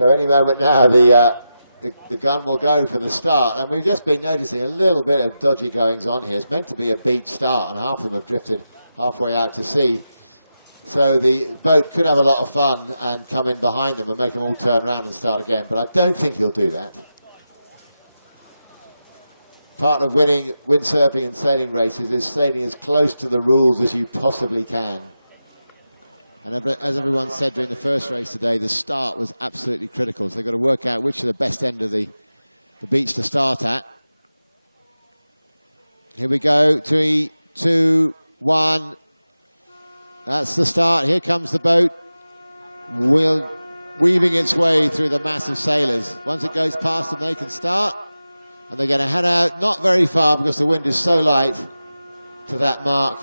So any moment now, the gun will go for the start, and we've just been noticing a little bit of dodgy goings on here. It's meant to be a big start, and half of them drifted halfway out to sea. So the boat could have a lot of fun and come in behind them and make them all turn around and start again, but I don't think he'll do that. Part of winning windsurfing and sailing races is staying as close to the rules as you possibly can. But the wind is so light for that mark.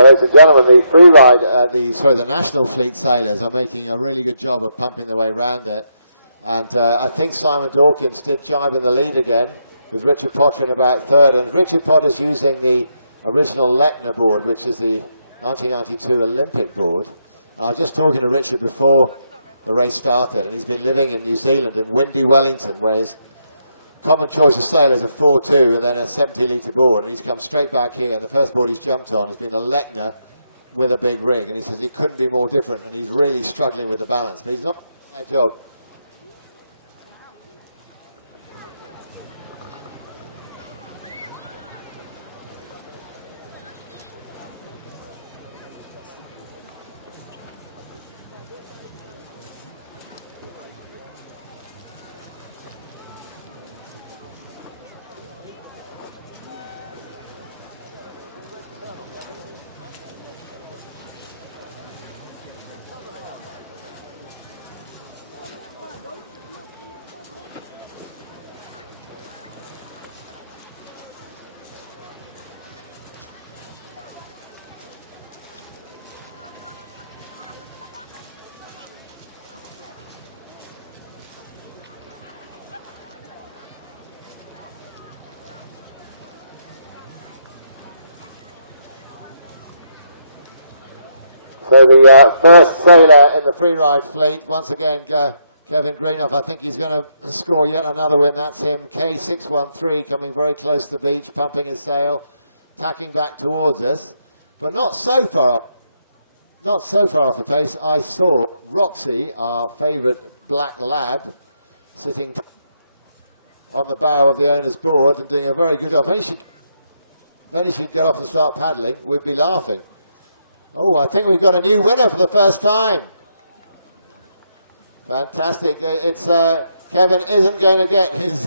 So, ladies and gentlemen, the free ride, the National Fleet sailors are making a really good job of pumping their way around it. And I think Simon Dawkins did jive in the lead again, with Richard Potkin about third. And Richard Pott is using the original Lechner board, which is the 1992 Olympic board. I was just talking to Richard before the race started, and he's been living in New Zealand in windy Wellington, where his common choice of sail is a 4-2 and then a 70-litre board. And he's come straight back here. The first board he's jumped on has been a Lechner with a big rig, and he says he couldn't be more different. He's really struggling with the balance, but he's not doing a bad job. So the first sailor in the free ride fleet, once again, Devin Greenough, I think he's going to score yet another win. That's him, K613, coming very close to the beach, pumping his tail, tacking back towards us, but not so far off. Not so far off the pace. I saw Roxy, our favourite black lad, sitting on the bow of the owner's board and doing a very good job. Only if she'd get off and start paddling, we'd be laughing. Oh, I think we've got a new winner for the first time. Fantastic. It's Kevin isn't going to get his...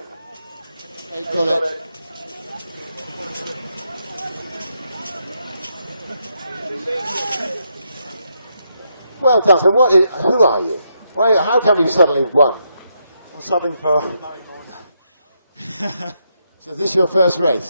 Well, Duncan, who are you? How come you suddenly won? Something for... Is this your first race?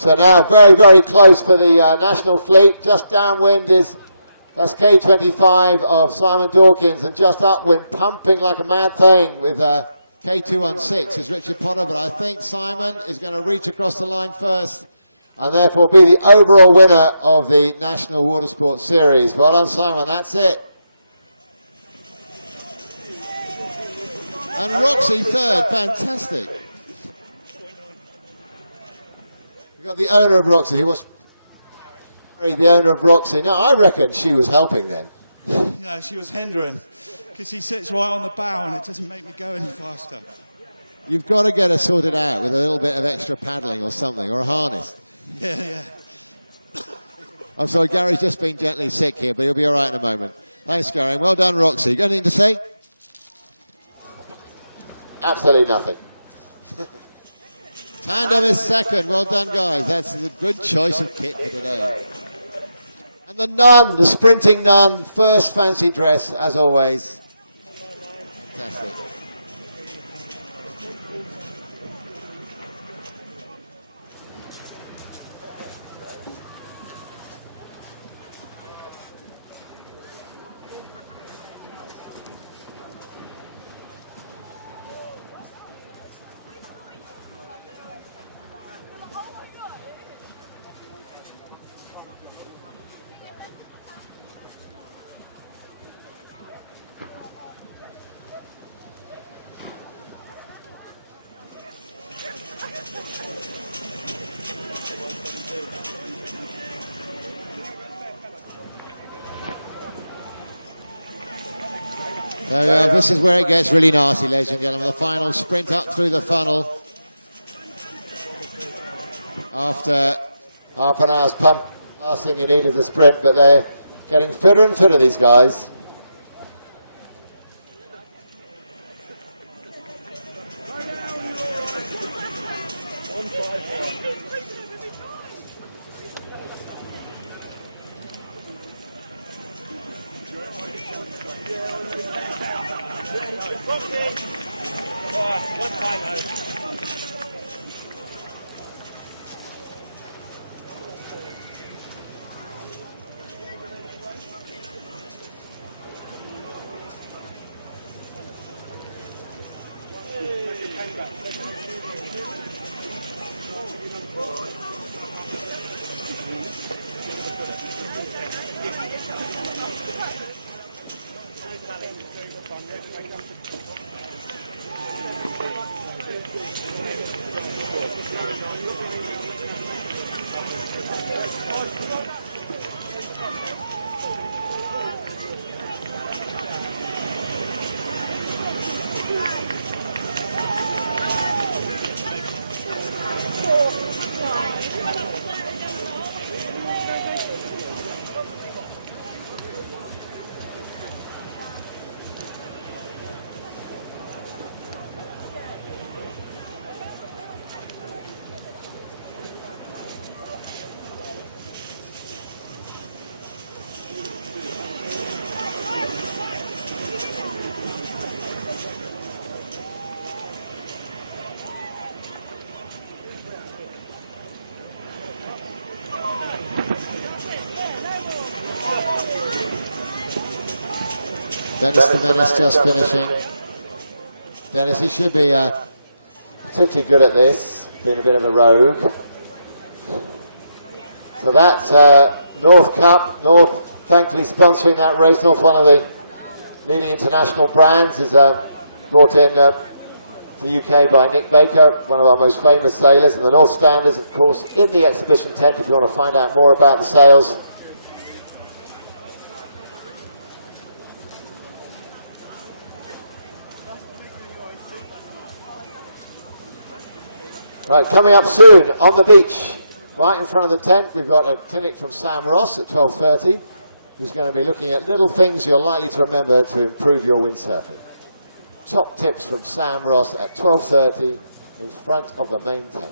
So now very, very close to the National Fleet. Just downwind is that's K25 of Simon Dawkins, and just upwind, pumping like a mad thing with K216. Is going to reach across the line first, and therefore be the overall winner of the National Water Sports Series. Well done, Simon. That's it. The owner of Roxy was the owner of Roxy. No, I reckon she was helping then. She was tendering. Absolutely nothing. Done, the sprinting done, first fancy dress as always. Half an hour's pump, last thing you need is a sprint, but they're getting fitter and fitter, these guys. Dennis Jimenez just finishing. Dennis, you should be pretty good at this. Been a bit of a road. So that North Cup, North thankfully sponsoring that race. North, one of the leading international brands, is brought in the UK by Nick Baker, one of our most famous sailors, and the North Standards, of course, in the exhibition tent if you want to find out more about the sails. Right, coming up soon on the beach, right in front of the tent, we've got a clinic from Sam Ross at 12:30. He's going to be looking at little things you're likely to remember to improve your windsurfing. Top tips from Sam Ross at 12:30 in front of the main tent.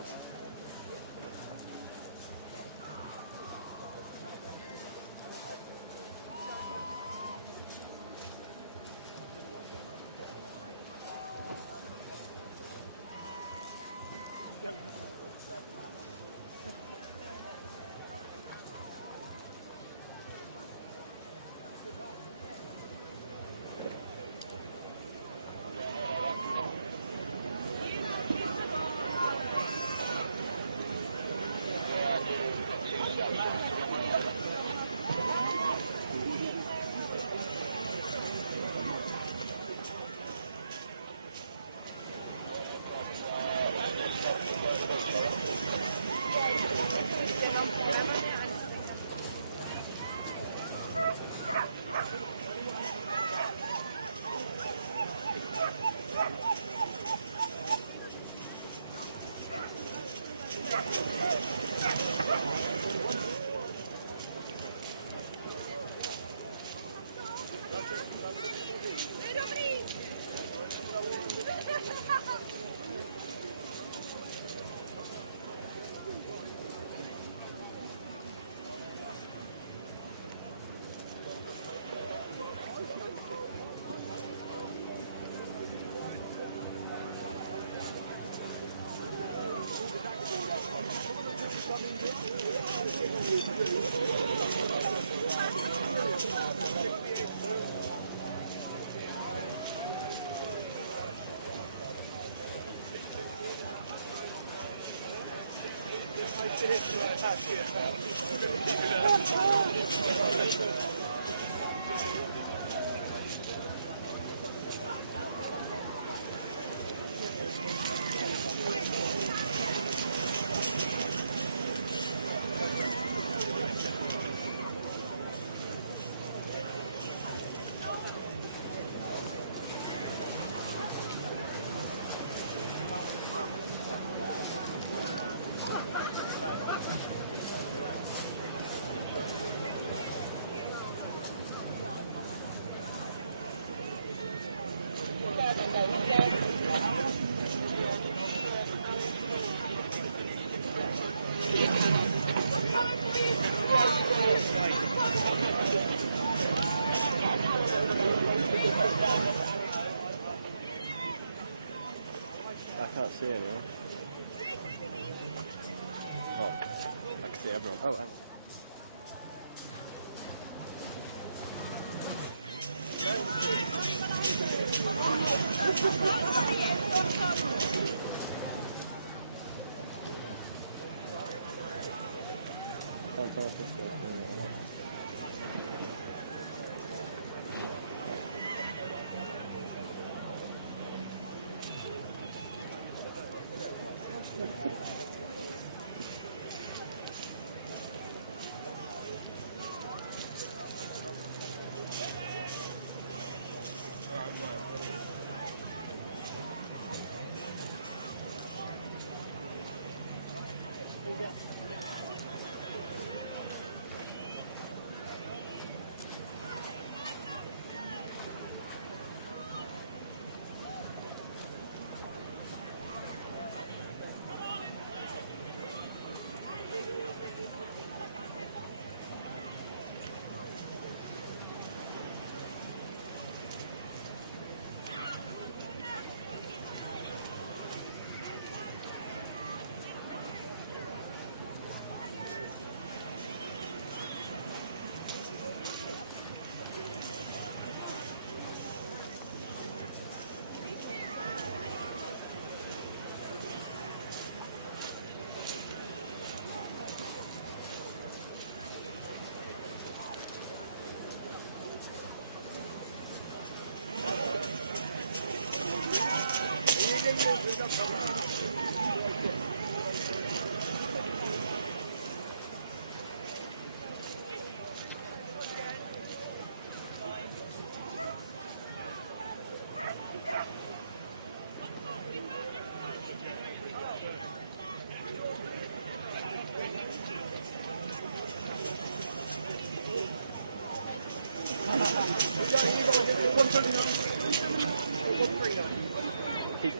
Keep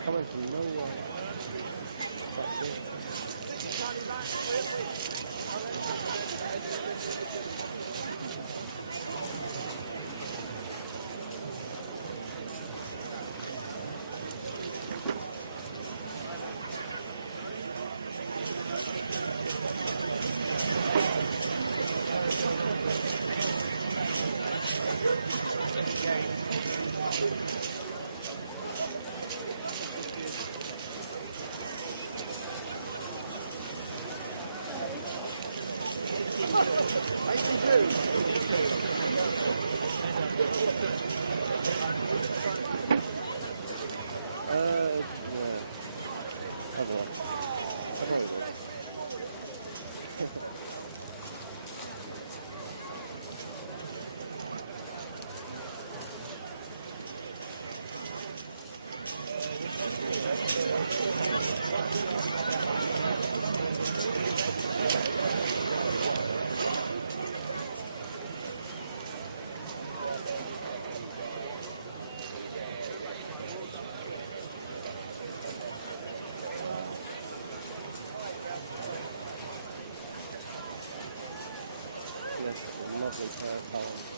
coming from nowhere. That's it. Lovely pair of colours.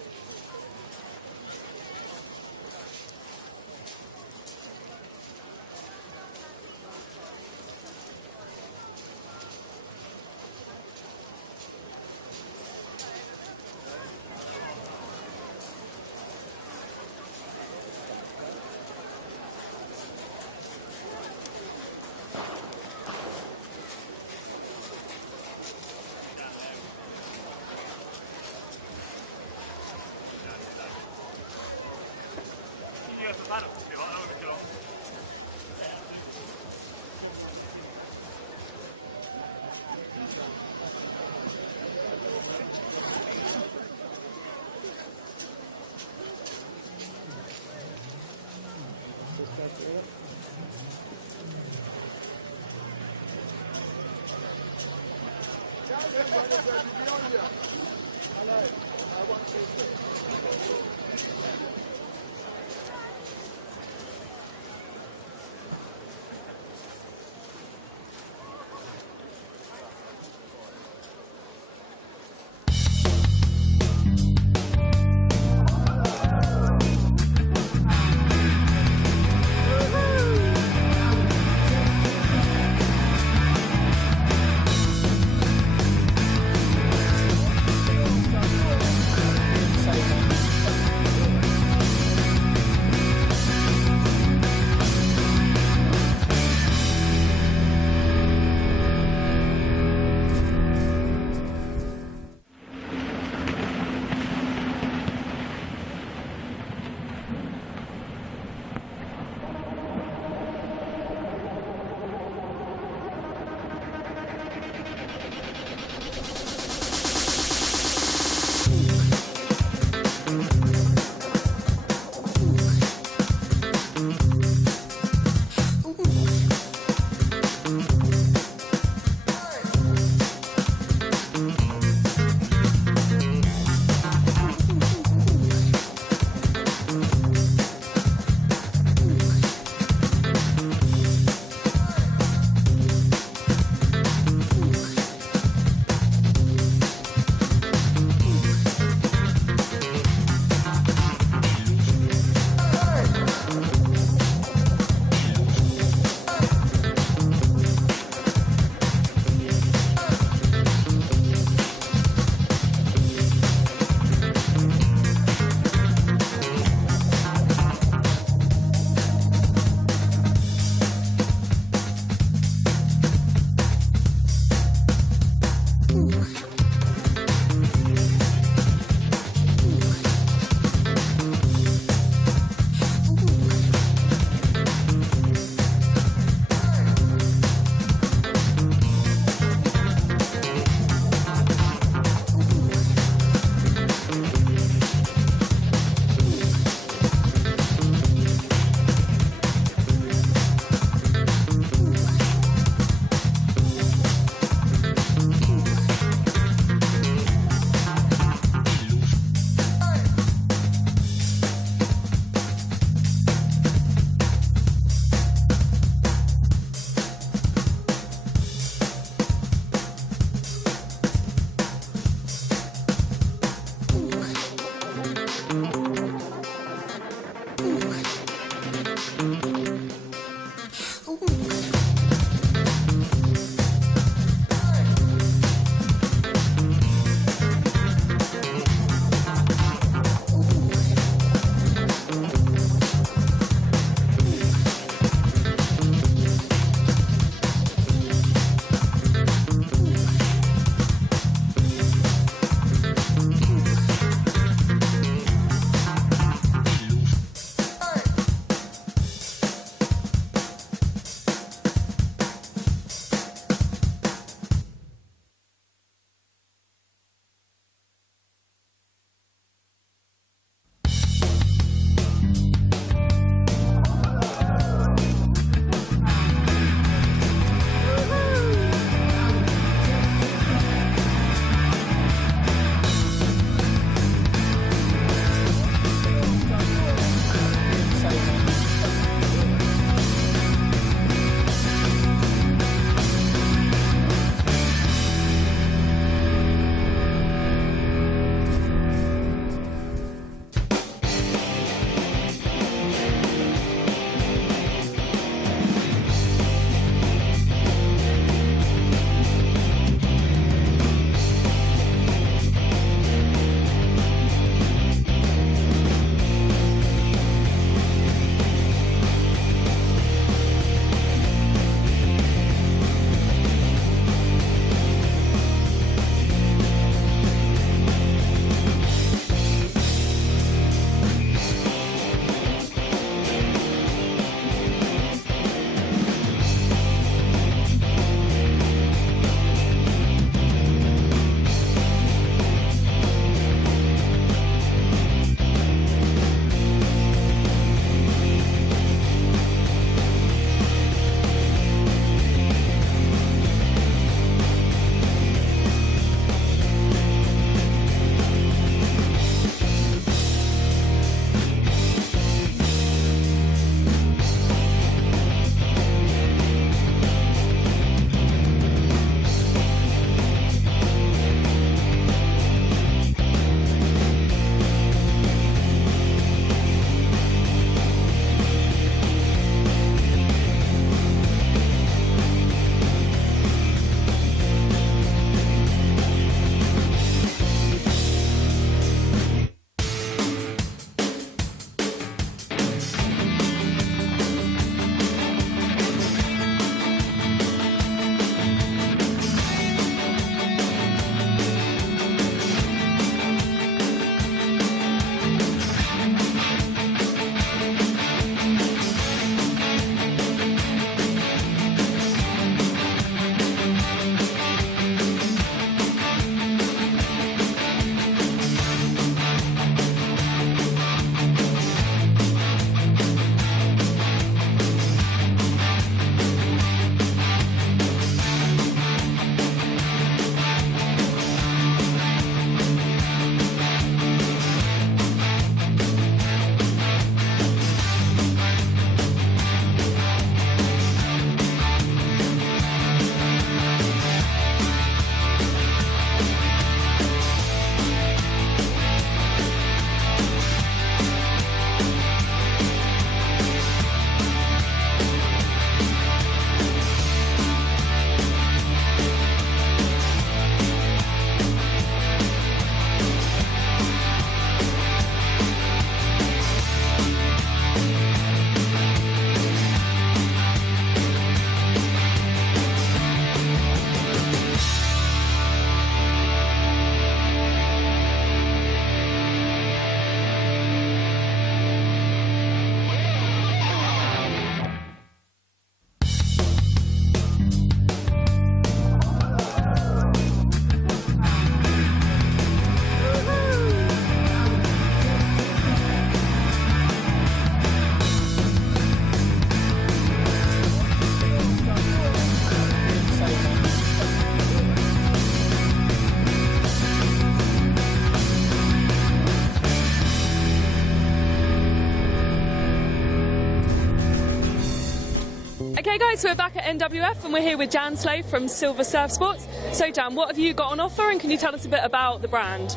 Okay guys, so we're back at NWF and we're here with Jan Slade from Silver Surf Sports. So Jan, what have you got on offer and can you tell us a bit about the brand?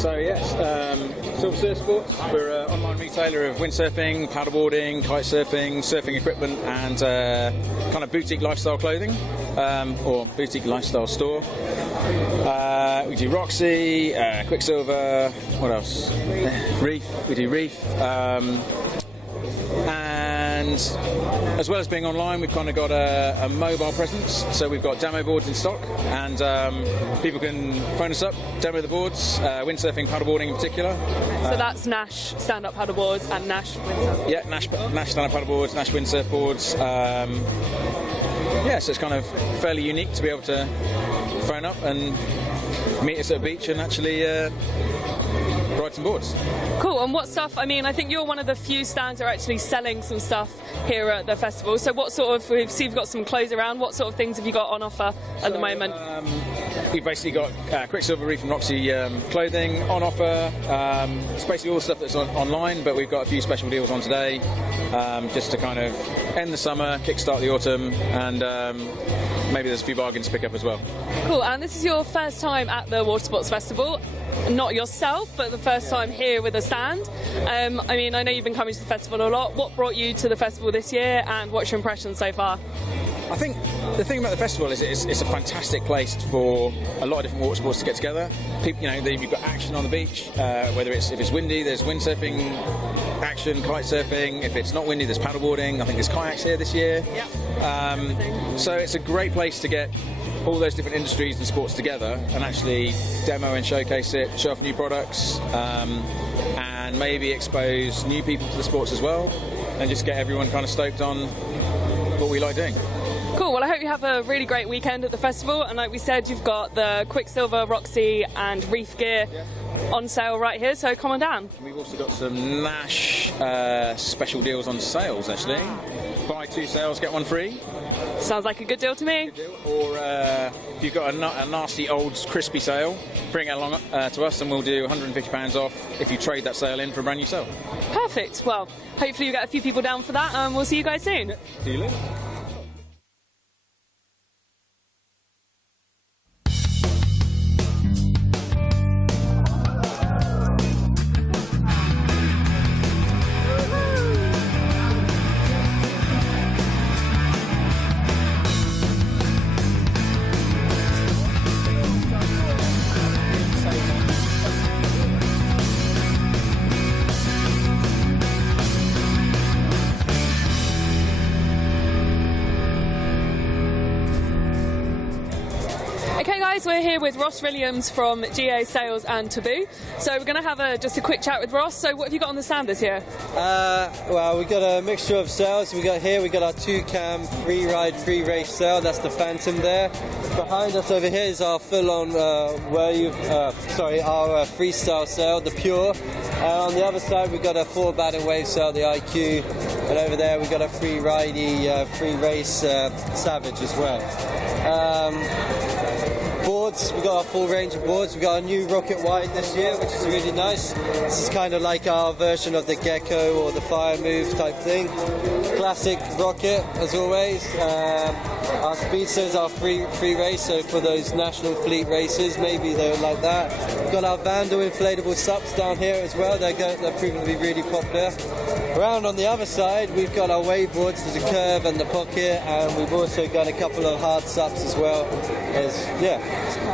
So yes, Silver Surf Sports, we're an online retailer of windsurfing, paddleboarding, kite surfing, surfing equipment and kind of boutique lifestyle clothing, or boutique lifestyle store. We do Roxy, Quicksilver, what else? Reef, we do Reef. And as well as being online, we've kind of got a mobile presence, so we've got demo boards in stock, and people can phone us up, demo the boards, windsurfing, paddleboarding in particular. So that's Nash stand-up paddleboards and Nash windsurf. Yeah, Nash stand-up paddleboards, Nash windsurf boards. Yeah, so it's kind of fairly unique to be able to phone up and meet us at a beach and actually ride some boards. Cool, and what stuff, I mean, I think you're one of the few stands that are actually selling some stuff here at the festival, so what sort of, we've seen you've got some clothes around, what sort of things have you got on offer at the moment? We've basically got Quicksilver, Reef and Roxy clothing on offer. It's basically all the stuff that's online, but we've got a few special deals on today, just to kind of end the summer, kickstart the autumn, and maybe there's a few bargains to pick up as well. Cool, and this is your first time at the Water Sports Festival. Not yourself, but the first time here with a stand. I mean, I know you've been coming to the festival a lot. What brought you to the festival this year, and what's your impression so far? I think the thing about the festival is it's a fantastic place for a lot of different water sports to get together. People, you know, you've got action on the beach. Whether if it's windy, there's windsurfing action, kite surfing. If it's not windy, there's paddleboarding. I think there's kayaks here this year. Yep. So it's a great place to get all those different industries and sports together and actually demo and showcase it, show off new products, and maybe expose new people to the sports as well, and just get everyone kind of stoked on what we like doing. Cool, well I hope you have a really great weekend at the festival, and like we said, you've got the Quicksilver, Roxy and Reef gear on sale right here, so come on down. We've also got some Nash special deals on sales actually. Buy 2 sales, get 1 free. Sounds like a good deal to me. Good deal. Or if you've got a nasty old crispy sale, bring it along to us and we'll do £150 off if you trade that sale in for a brand new sale. Perfect, well hopefully you get a few people down for that, and we'll see you guys soon. Yeah. See you later. Okay guys, we're here with Ross Williams from GA Sales and Taboo. So we're going to have just a quick chat with Ross. So what have you got on the stand this year? Well, we've got a mixture of sails. We've got our 2-cam free-ride, free-race sail. That's the Phantom there. Behind us over here is our full-on our freestyle sail, the Pure. On the other side we've got a 4-batten wave sail, the IQ. And over there we've got a free-ridey, free-race Savage as well. Boards, we've got our full range of boards. We've got a new Rocket Wide this year, which is really nice. This is kind of like our version of the Gecko or the Fire Move type thing. Classic Rocket, as always. Our Speedsters are free race, so for those National Fleet races, maybe they would like that. We've got our Vandal inflatable SUPs down here as well. They're proving to be really popular. Around on the other side, we've got our wave boards, there's a Curve and the Pocket, and we've also got a couple of hard SUPs as well.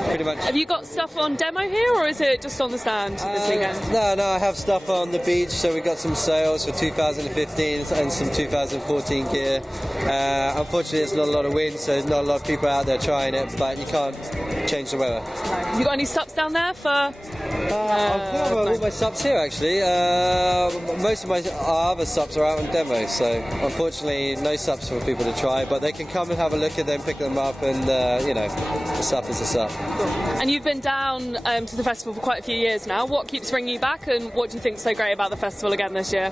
Pretty much. Have you got stuff on demo here, or is it just on the stand this weekend? No, I have stuff on the beach, so we've got some sales for 2015 and some 2014 gear. Unfortunately, there's not a lot of wind, so there's not a lot of people out there trying it, but you can't change the weather. Have you got any SUPs down there for? I've got all my SUPs here, actually. Most of our other SUPs are out on demo, so unfortunately no SUPs for people to try, but they can come and have a look at them, pick them up, and a SUP is a SUP. And you've been down to the festival for quite a few years now. What keeps bringing you back, and what do you think is so great about the festival again this year?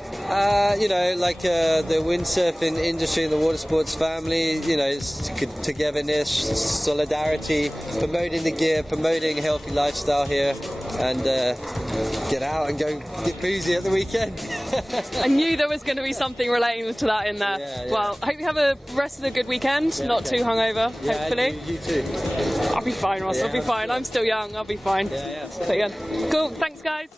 The windsurfing industry and the water sports family, it's togetherness, solidarity, promoting the gear, promoting a healthy lifestyle here, and get out and go get boozy at the weekend. I knew there was going to be something relating to that in there. Yeah. Well, I hope you have a rest of a good weekend, not too hungover, hopefully. You too. I'll be fine, Ross, I'll be fine. I'm still young, I'll be fine. But yeah. Cool, thanks guys.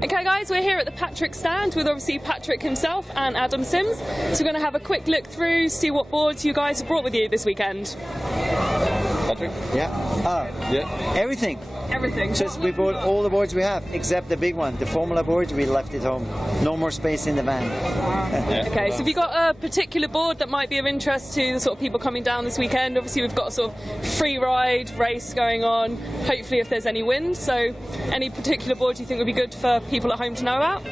Okay guys, we're here at the Patrick stand with obviously Patrick himself and Adam Sims. So we're going to have a quick look through, see what boards you guys have brought with you this weekend. Patrick? Yeah. Yeah. Everything. Everything. Just we bought all the boards we have, except the big one, the Formula board. We left it home. No more space in the van. Okay, so have you got a particular board that might be of interest to the sort of people coming down this weekend? Obviously, we've got a sort of free ride race going on. Hopefully, if there's any wind. So, any particular board you think would be good for people at home to know about?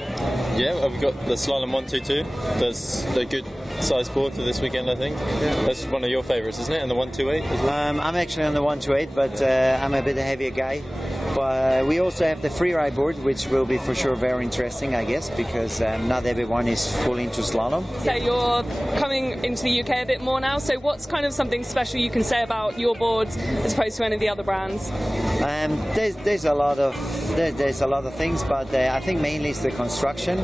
Yeah, we've got the Slalom 122. That's a good size board for this weekend, I think. That's one of your favourites, isn't it? And the 128 as well? I'm actually on the 128, but I'm a bit heavier guy. But we also have the free ride board, which will be for sure very interesting, I guess, because not everyone is fully into slalom. So you're coming into the UK a bit more now. So what's kind of something special you can say about your boards as opposed to any of the other brands? There's a lot of things, but I think mainly it's the construction.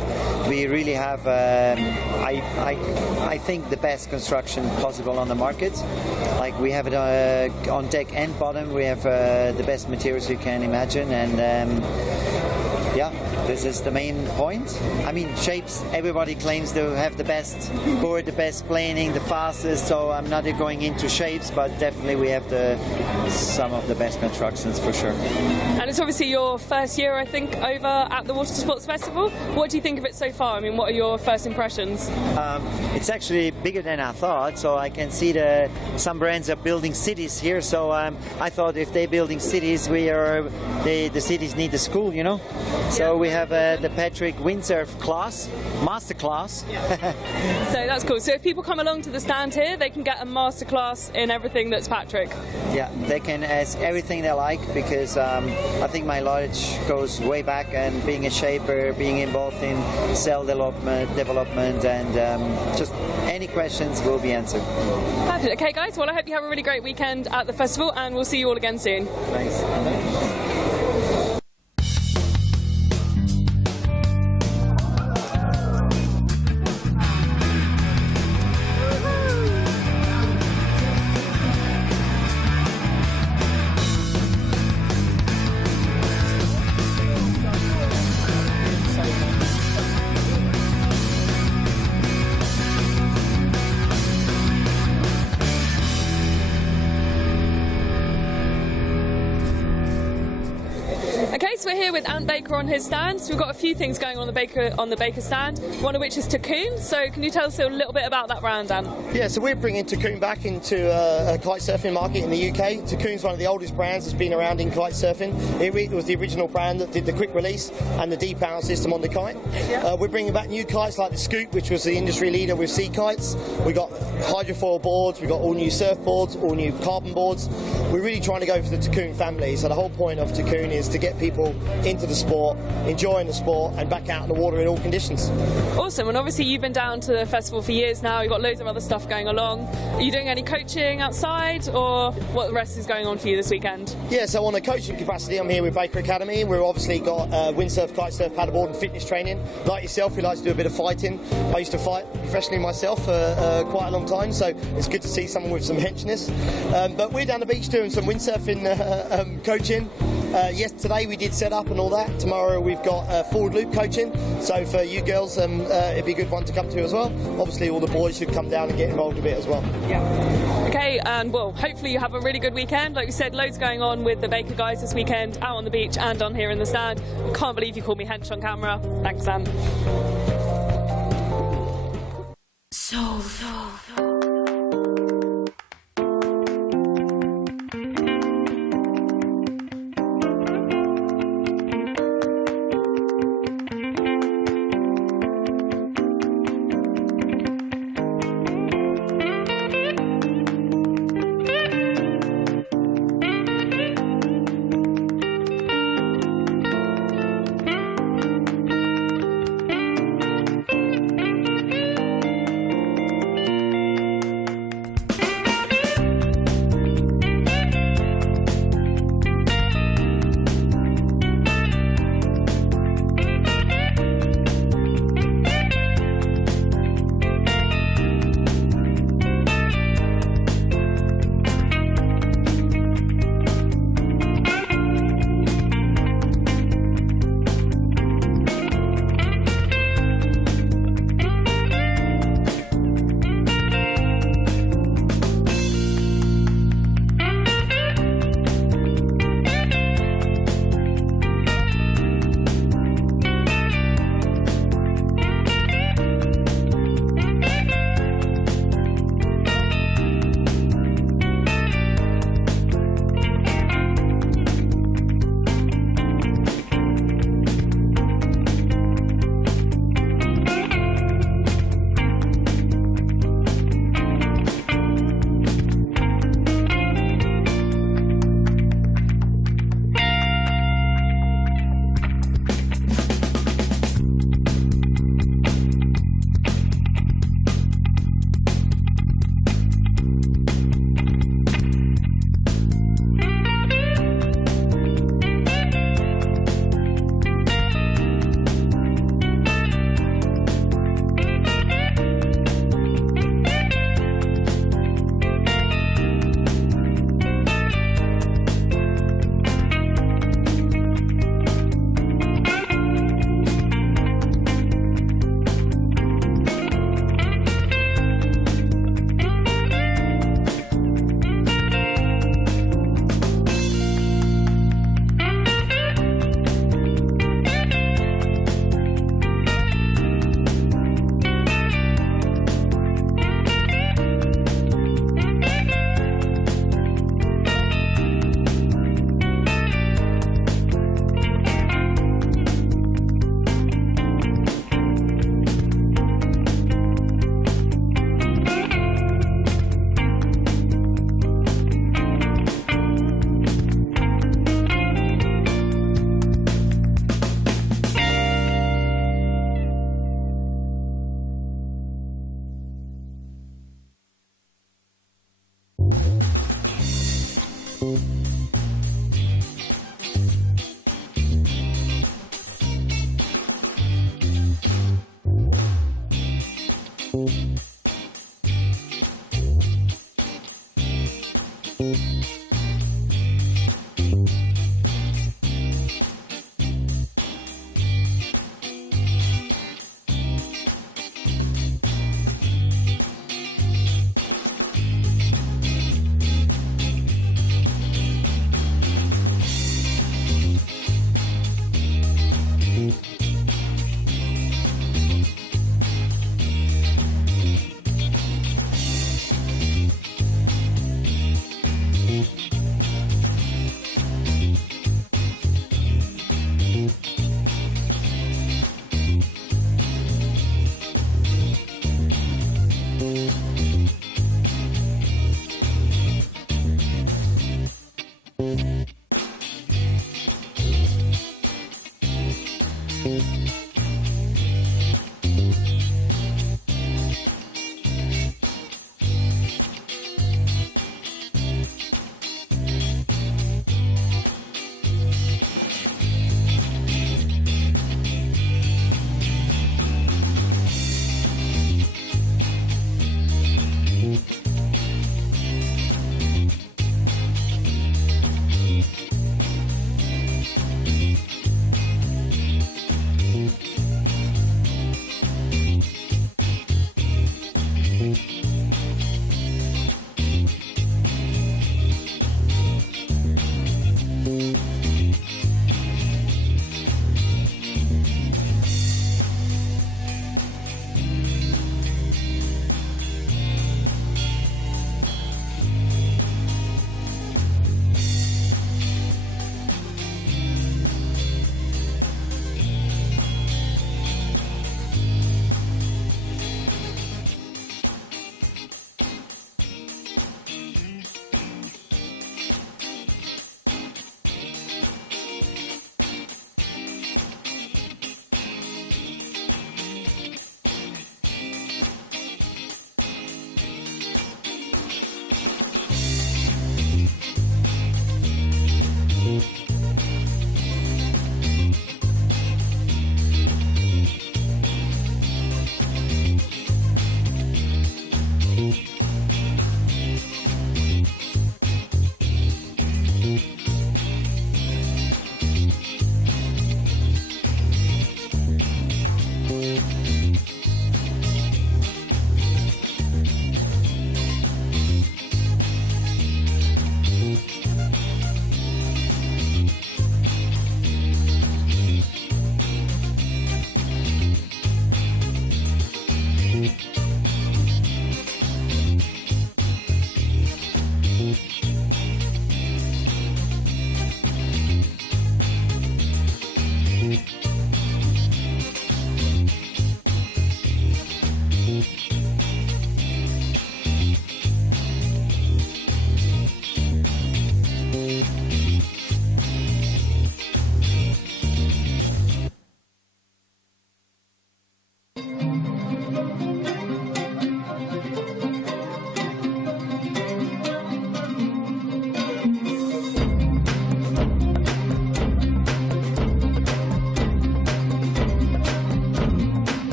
We really have, I think, the best construction possible on the market. Like we have it on deck and bottom. We have the best materials you can imagine, and yeah, this is the main point. I mean, shapes, everybody claims to have the best board, the best planing, the fastest, so I'm not going into shapes, but definitely we have some of the best constructions for sure. And it's obviously your first year, I think, over at the Water Sports Festival. What do you think of it so far? I mean, what are your first impressions? It's actually bigger than I thought, so I can see some brands are building cities here, so I thought if they're building cities, the cities need a school, you know? So we have the Patrick windsurf class, master class. So that's cool. So if people come along to the stand here, they can get a master class in everything that's Patrick. Yeah, they can ask everything they like, because I think my knowledge goes way back, and being a shaper, being involved in cell development, and just any questions will be answered. Perfect. Okay guys, well I hope you have a really great weekend at the festival, and we'll see you all again soon. Thanks. So we're here with Ant Baker on his stand. So we've got a few things going on the Baker stand, one of which is Tacoon. So can you tell us a little bit about that brand, Ant? Yeah, so we're bringing Tacoon back into a kite surfing market in the UK. Tacoon's one of the oldest brands that's been around in kite surfing. It was the original brand that did the quick release and the deep power system on the kite. Yeah. We're bringing back new kites like the Scoop, which was the industry leader with sea kites. We've got hydrofoil boards, we've got all new surfboards, all new carbon boards. We're really trying to go for the Tacoon family. So the whole point of Tacoon is to get people into the sport, enjoying the sport, and back out in the water in all conditions. Awesome, and obviously you've been down to the festival for years now, you've got loads of other stuff going along. Are you doing any coaching outside, or what the rest is going on for you this weekend? Yeah, so on a coaching capacity, I'm here with Baker Academy. We've obviously got windsurf, kite surf, paddleboard and fitness training. Like yourself, we like to do a bit of fighting. I used to fight professionally myself for quite a long time, so it's good to see someone with some henchness. But we're down the beach doing some windsurfing coaching. Today we did set up and all that. Tomorrow we've got forward loop coaching. So for you girls, it'd be a good one to come to as well. Obviously all the boys should come down and get involved a bit as well. Yeah. Okay, and well, hopefully you have a really good weekend. Like we said, loads going on with the Baker guys this weekend, out on the beach and on here in the stand. I can't believe you called me hench on camera. Thanks, Sam. So.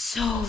So.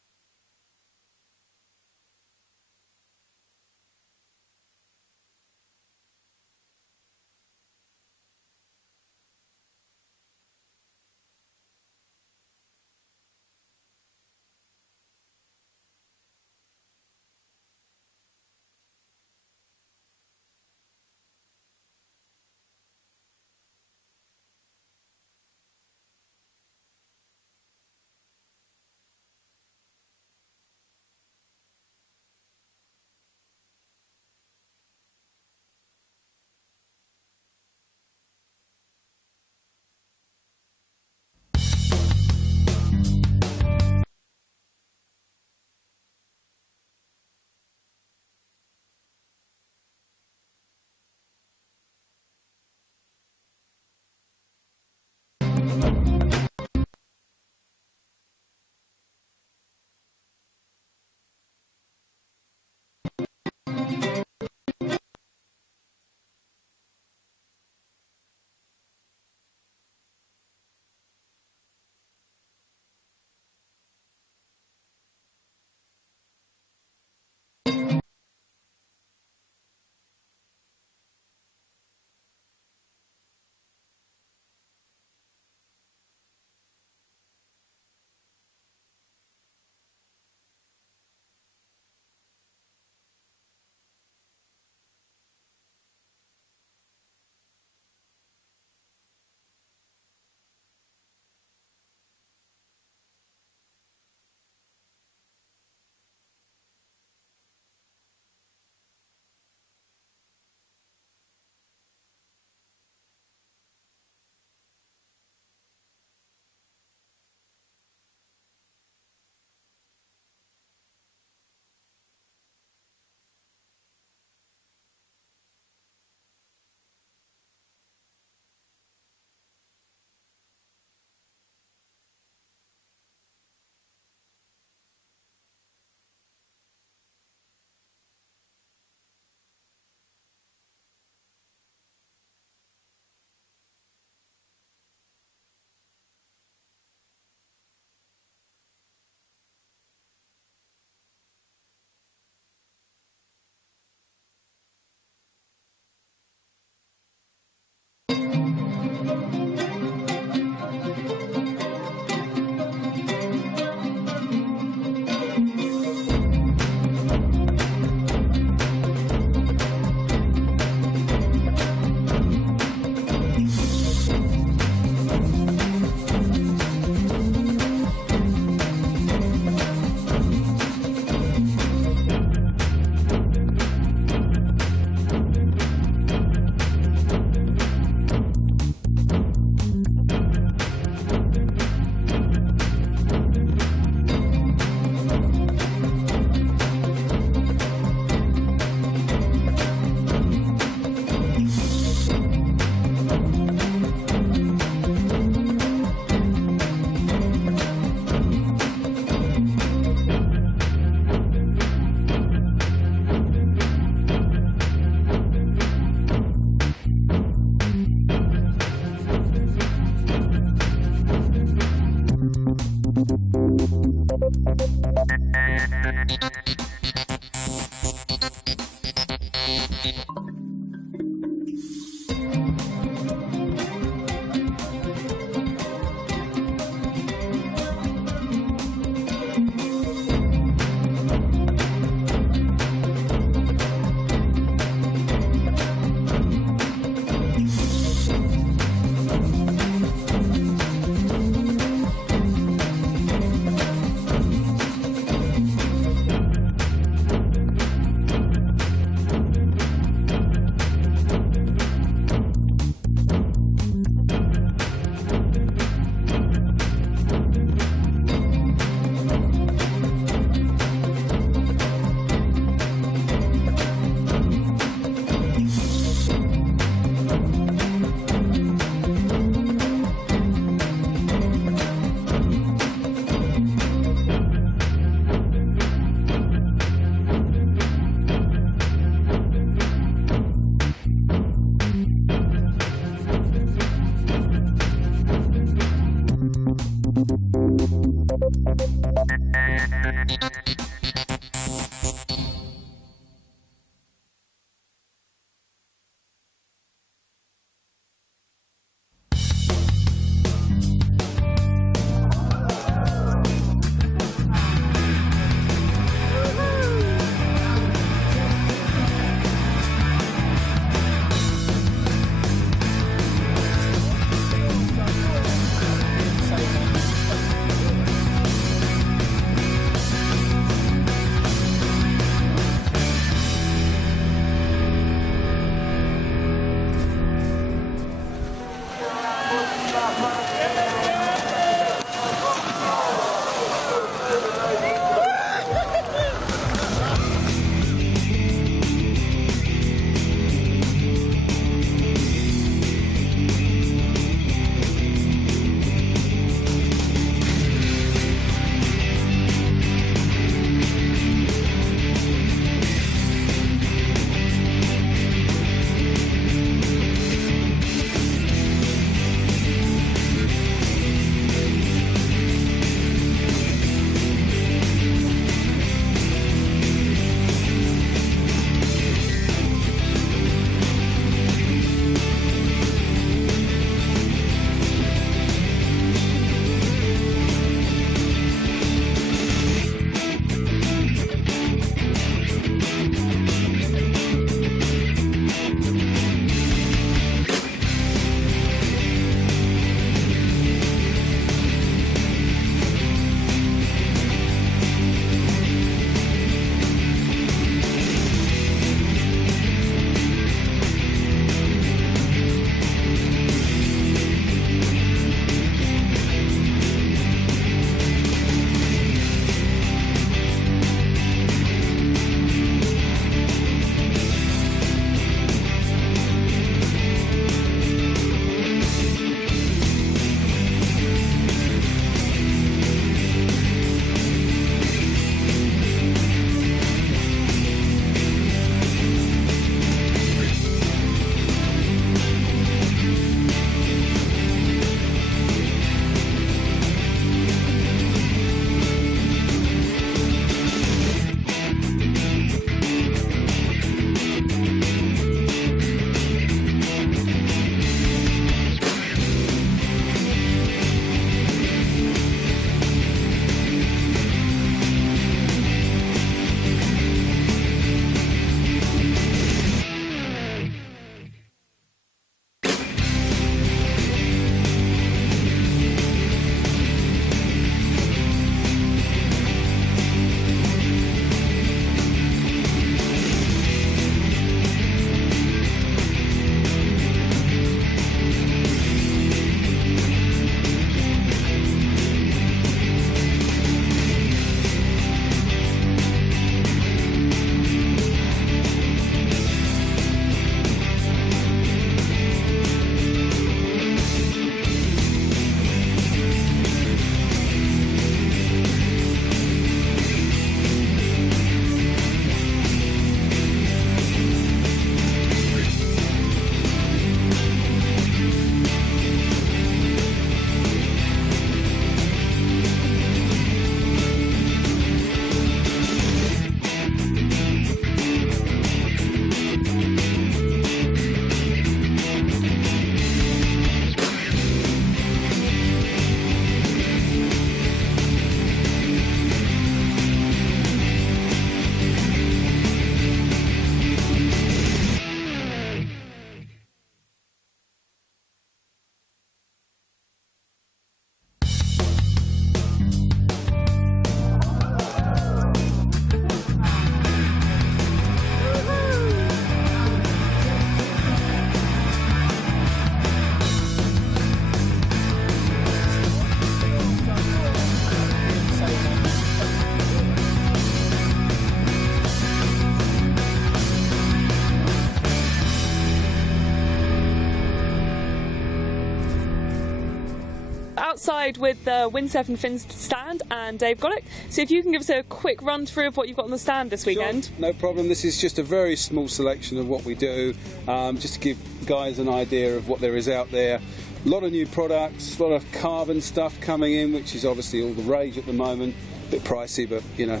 outside with the Windsurf and Fins stand and Dave Gollick. So if you can give us a quick run through of what you've got on the stand this weekend. Sure, no problem. This is just a very small selection of what we do, just to give guys an idea of what there is out there. A lot of new products, a lot of carbon stuff coming in, which is obviously all the rage at the moment. A bit pricey, but you know,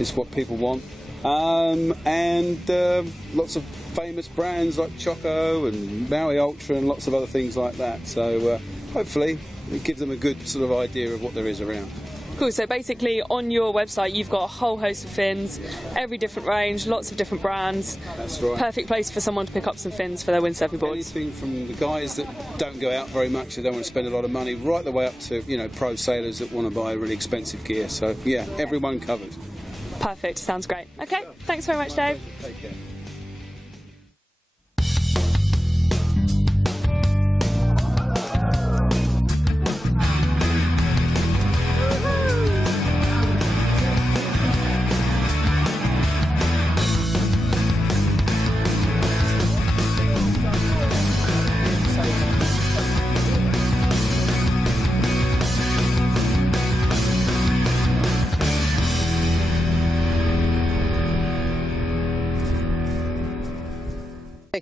it's what people want. And lots of famous brands like Choco and Maui Ultra and lots of other things like that. So hopefully it gives them a good sort of idea of what there is around. Cool, so basically on your website you've got a whole host of fins, every different range, lots of different brands. That's right. Perfect place for someone to pick up some fins for their windsurfing boards. Anything from the guys that don't go out very much, they don't want to spend a lot of money, right the way up to, you know, pro sailors that want to buy really expensive gear. So yeah, everyone covered. Perfect, sounds great. Okay, thanks very much, Dave. Take care.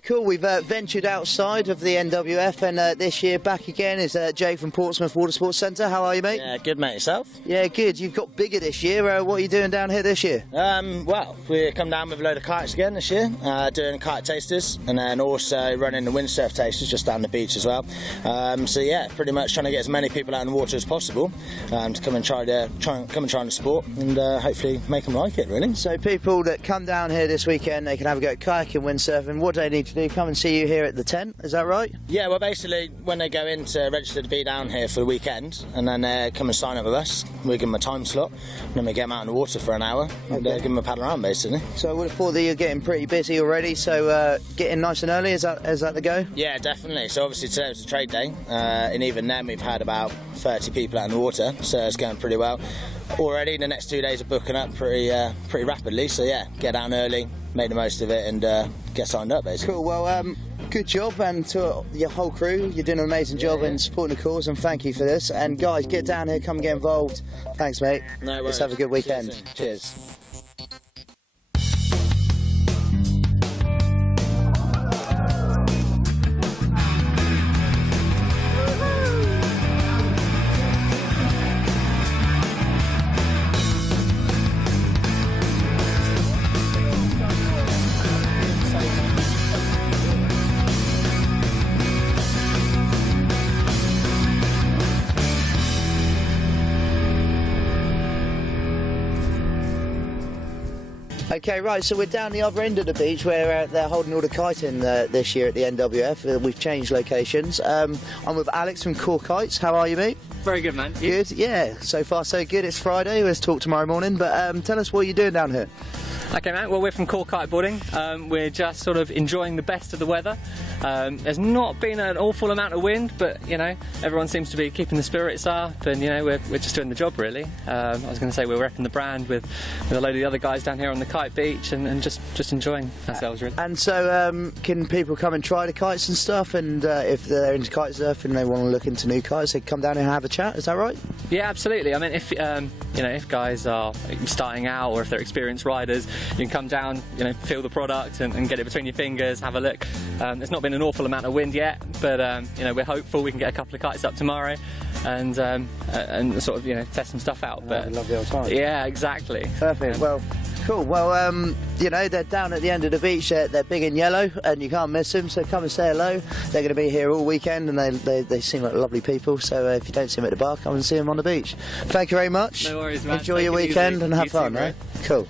Cool, we've ventured outside of the NWF and this year back again is Jay from Portsmouth Water Sports Centre. How are you, mate? Yeah, good, mate. Yourself? Yeah, good. You've got bigger this year. What are you doing down here this year? Well, we come down with a load of kites again this year, doing kite tasters and then also running the windsurf tasters just down the beach as well. So yeah, pretty much trying to get as many people out in the water as possible to come and try the sport and hopefully make them like it, really. So people that come down here this weekend, they can have a go at kayaking, windsurfing. What do they need to do? Come and see you here at the tent, is that right? Yeah, well basically when they go in to register to be down here for the weekend and then come and sign up with us, we give them a time slot and then we get them out in the water for an hour and give them a paddle around basically. So I would have thought that you're getting pretty busy already, so getting nice and early, is that the go? Yeah, definitely. So obviously today was a trade day and even then we've had about 30 people out in the water, so it's going pretty well. Already the next 2 days are booking up pretty rapidly, so yeah, get down early, make the most of it and get signed up basically. Cool, well good job, and to your whole crew, you're doing an amazing job in supporting the cause, and thank you for this. And guys, get down here, come and get involved. Thanks, mate. No worries. Let's have a good weekend. Cheers. Okay, right, so we're down the other end of the beach where they're holding all the kiting this year at the NWF. We've changed locations. I'm with Alex from Core Kites. How are you, mate? Very good, man. You? Good, yeah. So far, so good. It's Friday. Let's talk tomorrow morning. But tell us what you're doing down here. Okay, mate. Well, we're from Core Kiteboarding. We're just sort of enjoying the best of the weather. There's not been an awful amount of wind, but you know, everyone seems to be keeping the spirits up, and you know, we're just doing the job really. I was going to say we're repping the brand with a load of the other guys down here on the kite beach, and just enjoying ourselves really. And so, can people come and try the kites and stuff? And if they're into kite surfing and they want to look into new kites, they can come down here and have a chat. Is that right? Yeah, absolutely. I mean, if you know, if guys are starting out or if they're experienced riders, you can come down, you know, feel the product and get it between your fingers, have a look. There's not been an awful amount of wind yet, but you know, we're hopeful we can get a couple of kites up tomorrow and sort of, you know, test some stuff out. But lovely old time. Yeah, exactly. Perfect. Well, cool. Well, you know, they're down at the end of the beach. They're big and yellow, and you can't miss them. So come and say hello. They're going to be here all weekend, and they seem like lovely people. So if you don't see them at the bar, come and see them on the beach. Thank you very much. No worries, man. Enjoy your weekend and have fun. Right? Cool.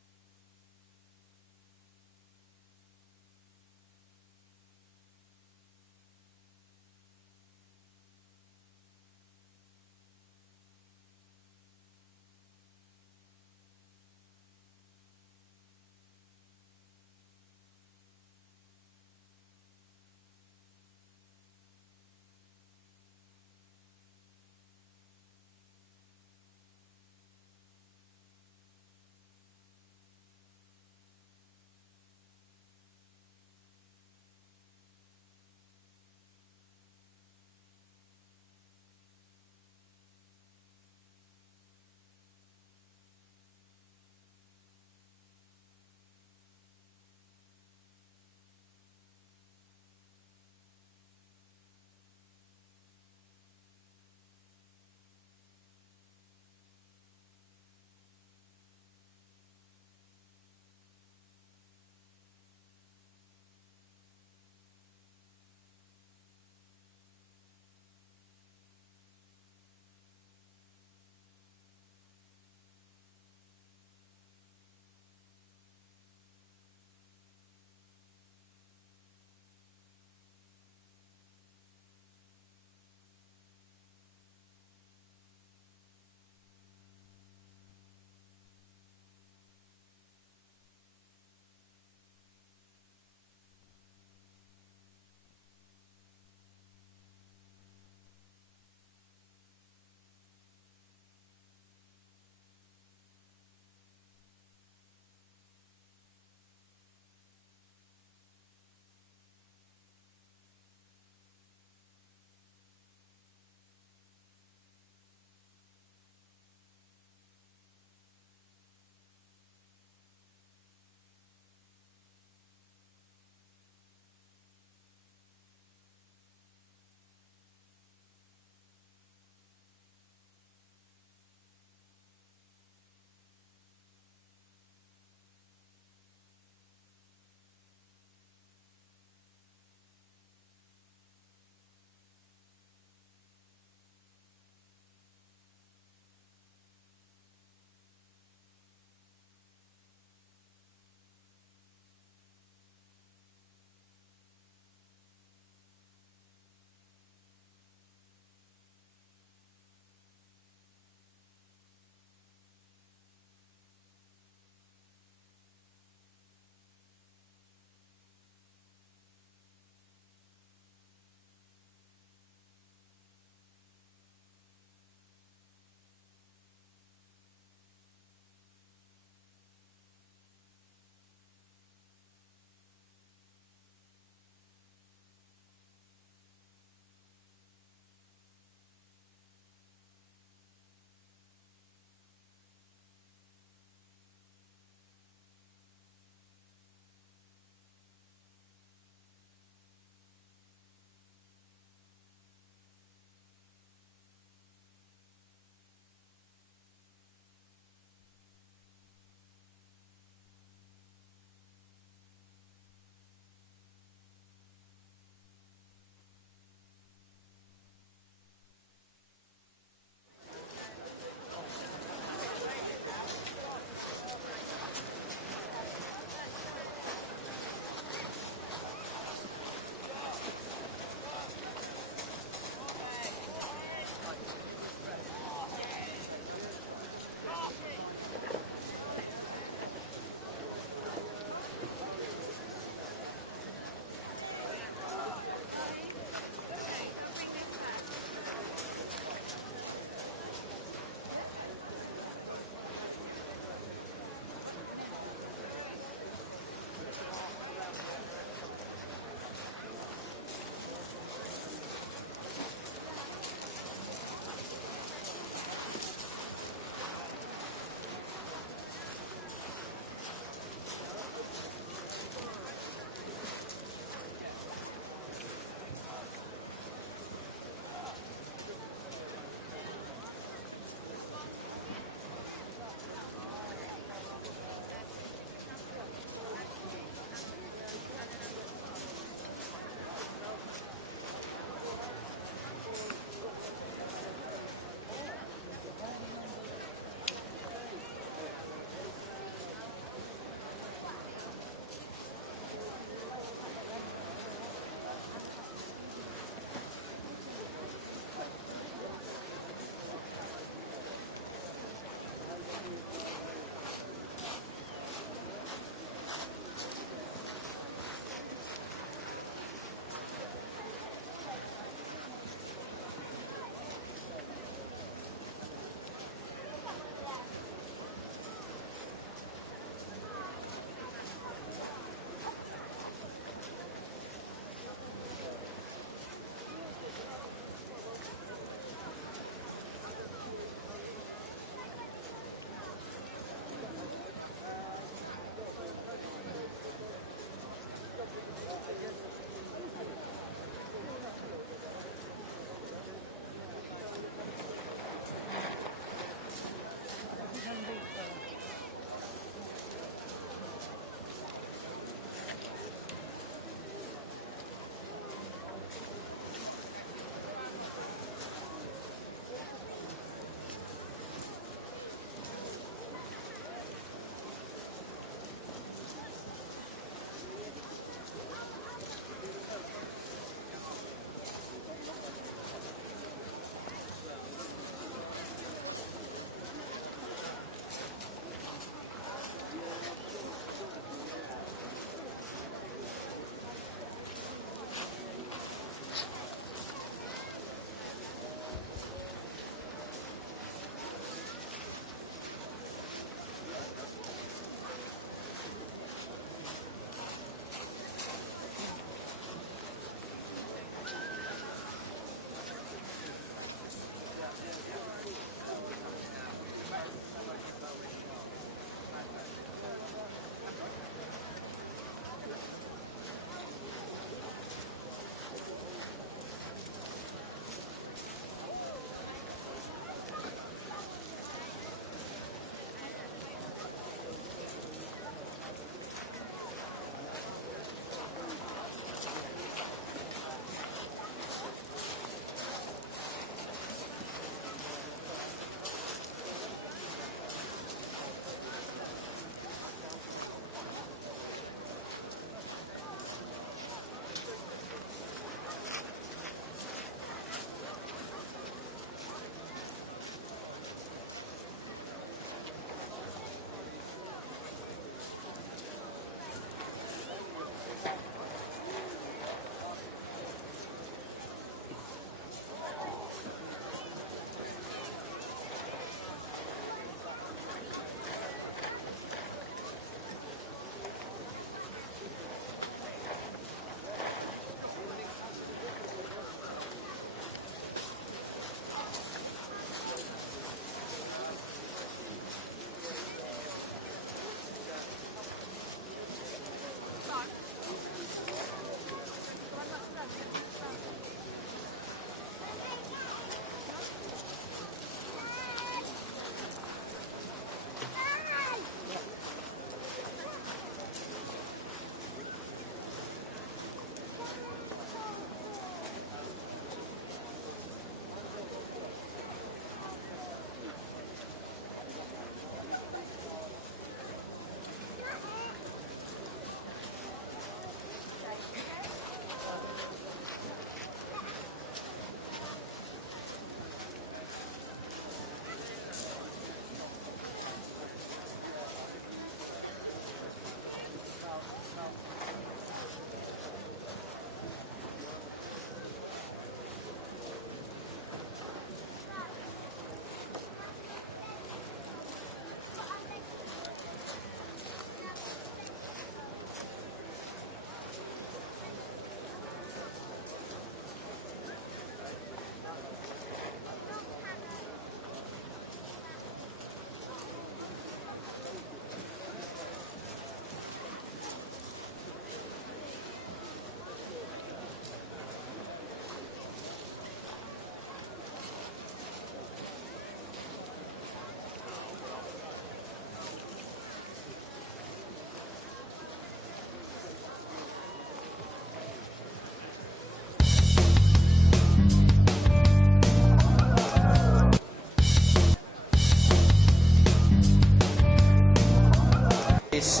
race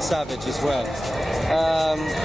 savage as well.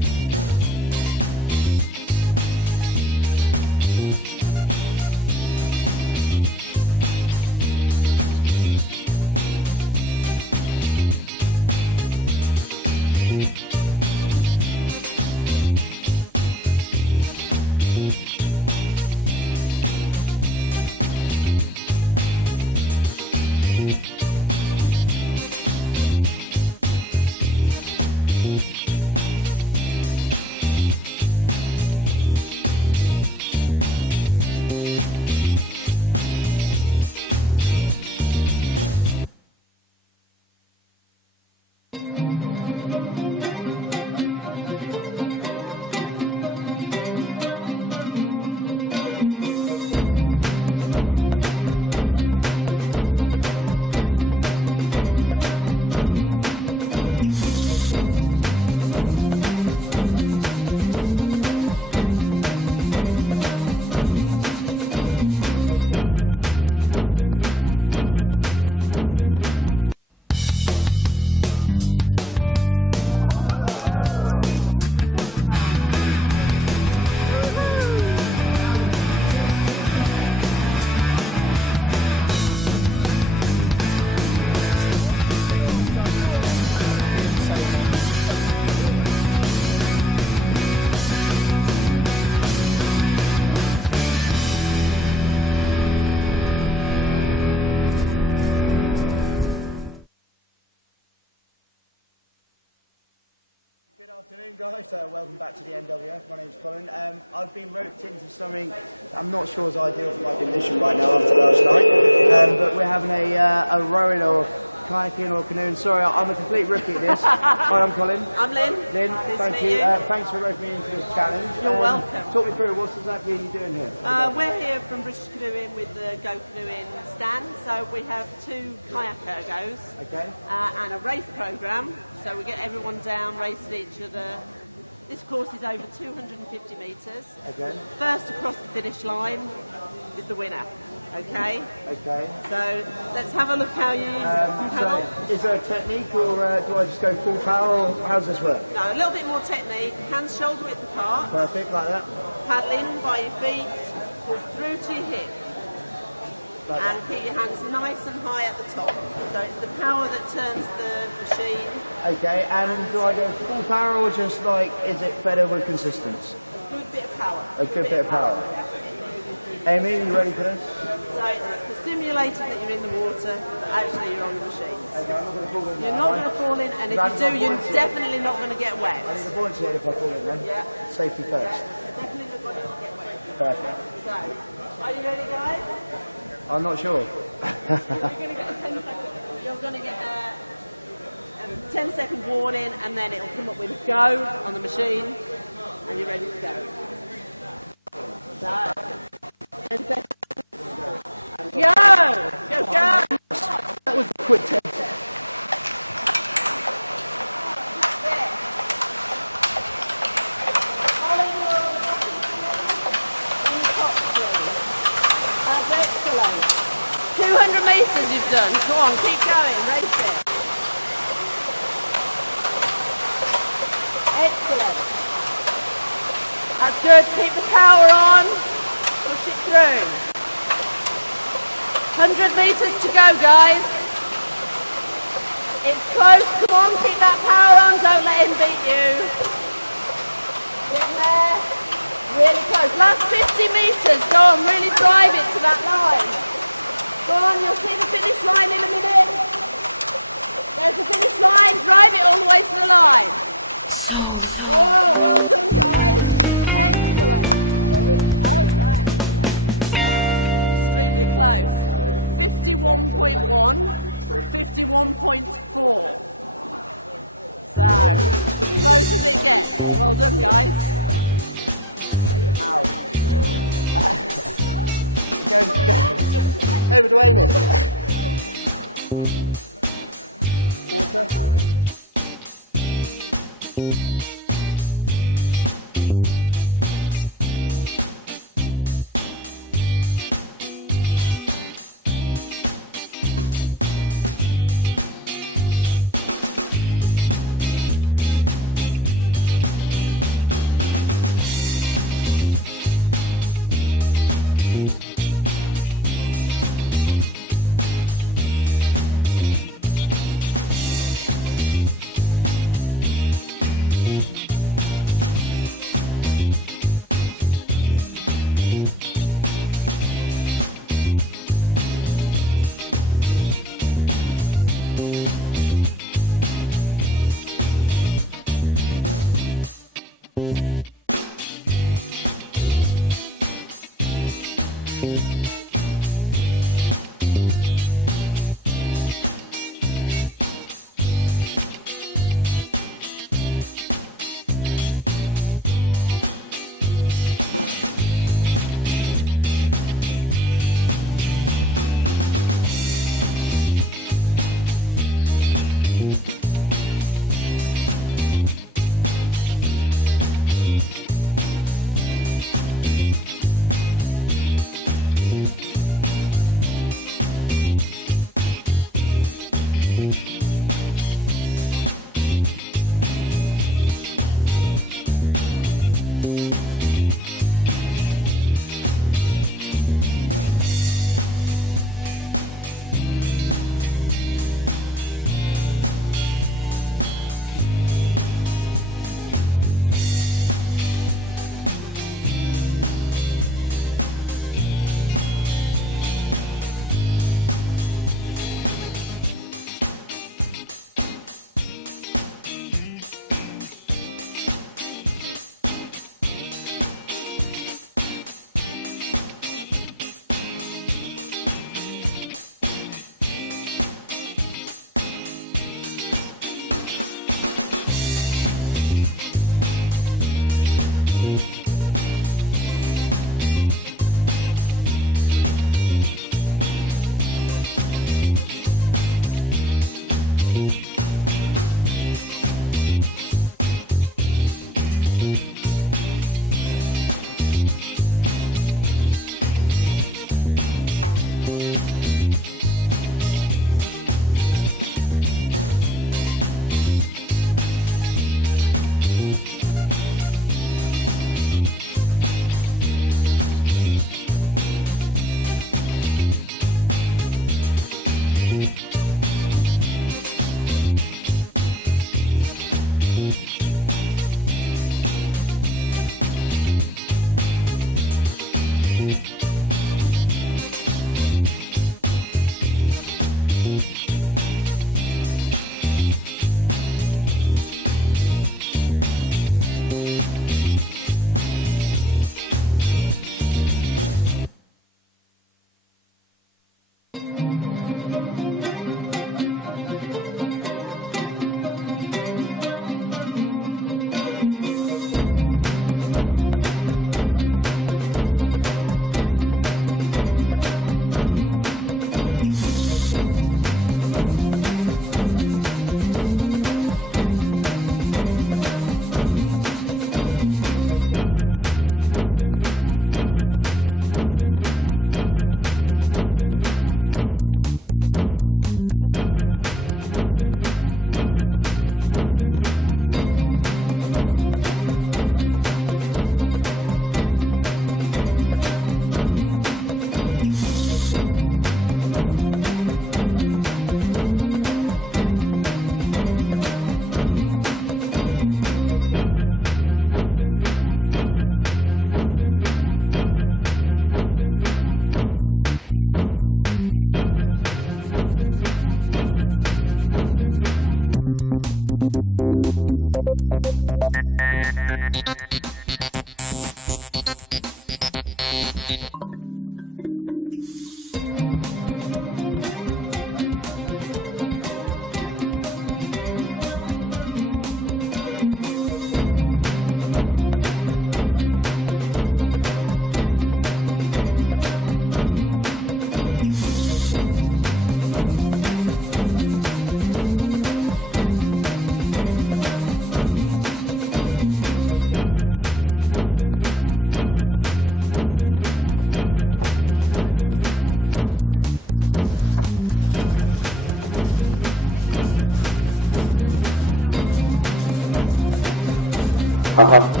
Sabo.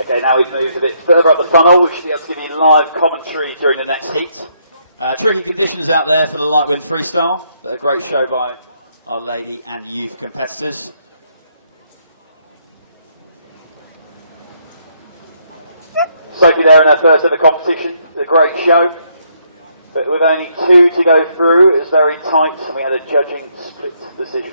Okay, now we've moved a bit further up the funnel. We should be able to give you live commentary during the next heat. Tricky conditions out there for the lightweight freestyle. A great show by our lady and youth competitors. Sophie there in her first ever competition. A great show. But with only 2 to go through, it was very tight and we had a judging split decision.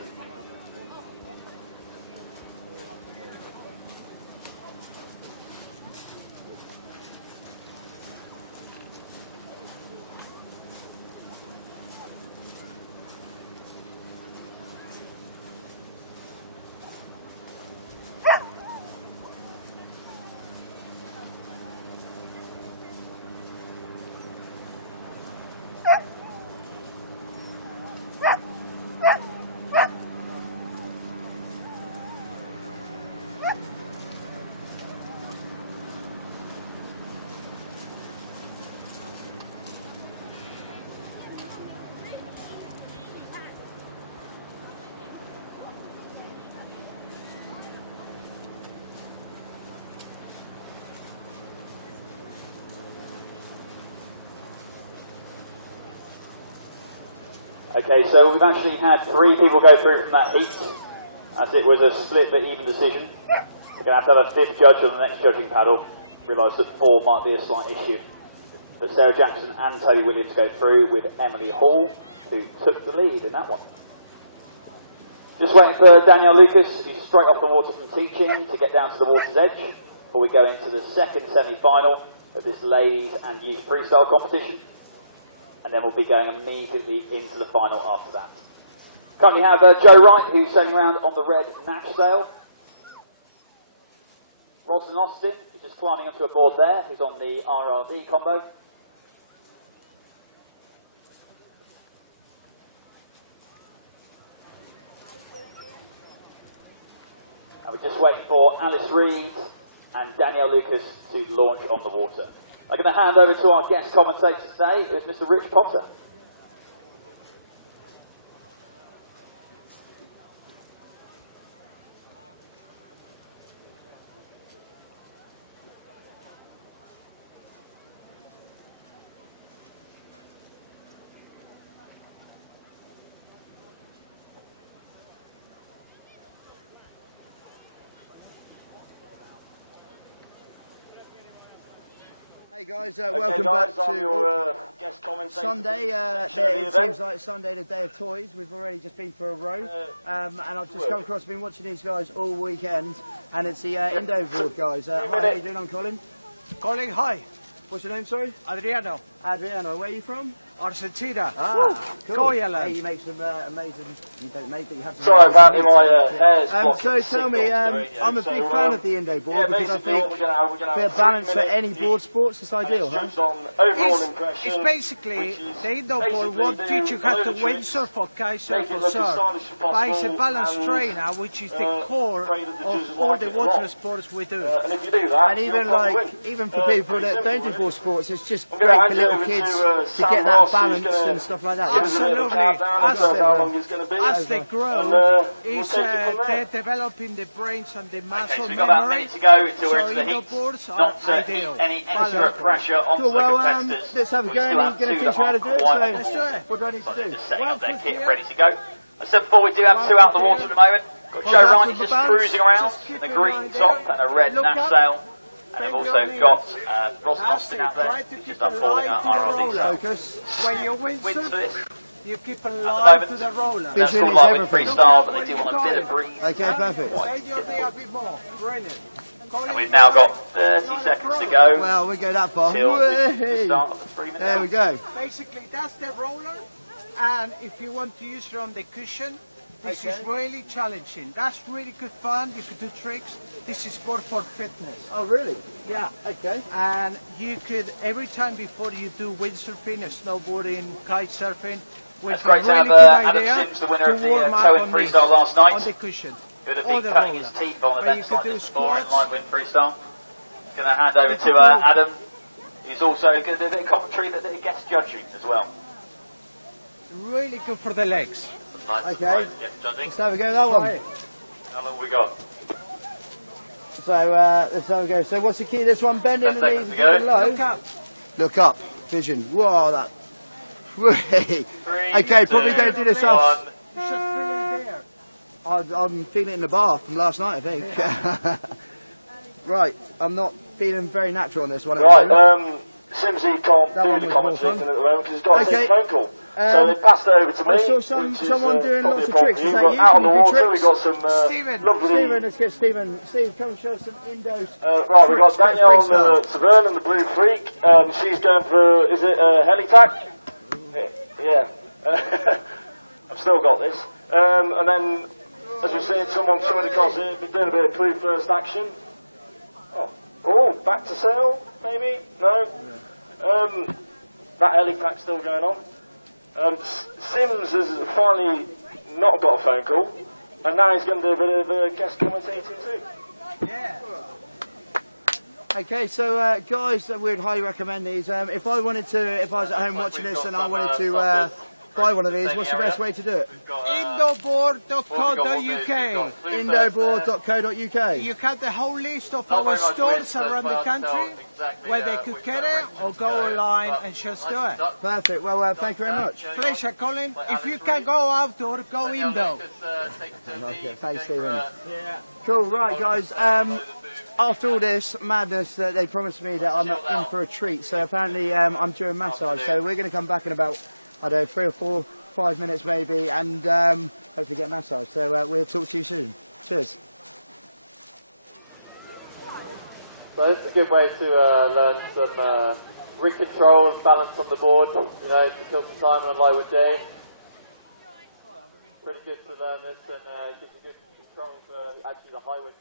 Okay, so we've actually had 3 people go through from that heat, as it was a split but even decision. We're going to have a 5th judge on the next judging paddle. Realise that 4 might be a slight issue. But Sarah Jackson and Toby Williams go through with Emily Hall, who took the lead in that one. Just waiting for Danielle Lucas, who's straight off the water from teaching, to get down to the water's edge before we go into the second semi-final. of this ladies and youth freestyle competition, and then we'll be going immediately into the final after that. Currently have Joe Wright, who's sailing around on the red Nash sail. Roslyn Austin, who's just climbing onto a board there, who's on the RRD combo. And we're just waiting for Alice Reed and Danielle Lucas to launch on the water. I'm going to hand over to our guest commentator today, who is Mr. Rich Potter. So this is a good way to learn some rig control and balance on the board, you know, kill some time on a low day. Pretty good to learn this and gives you good control for actually the high wind.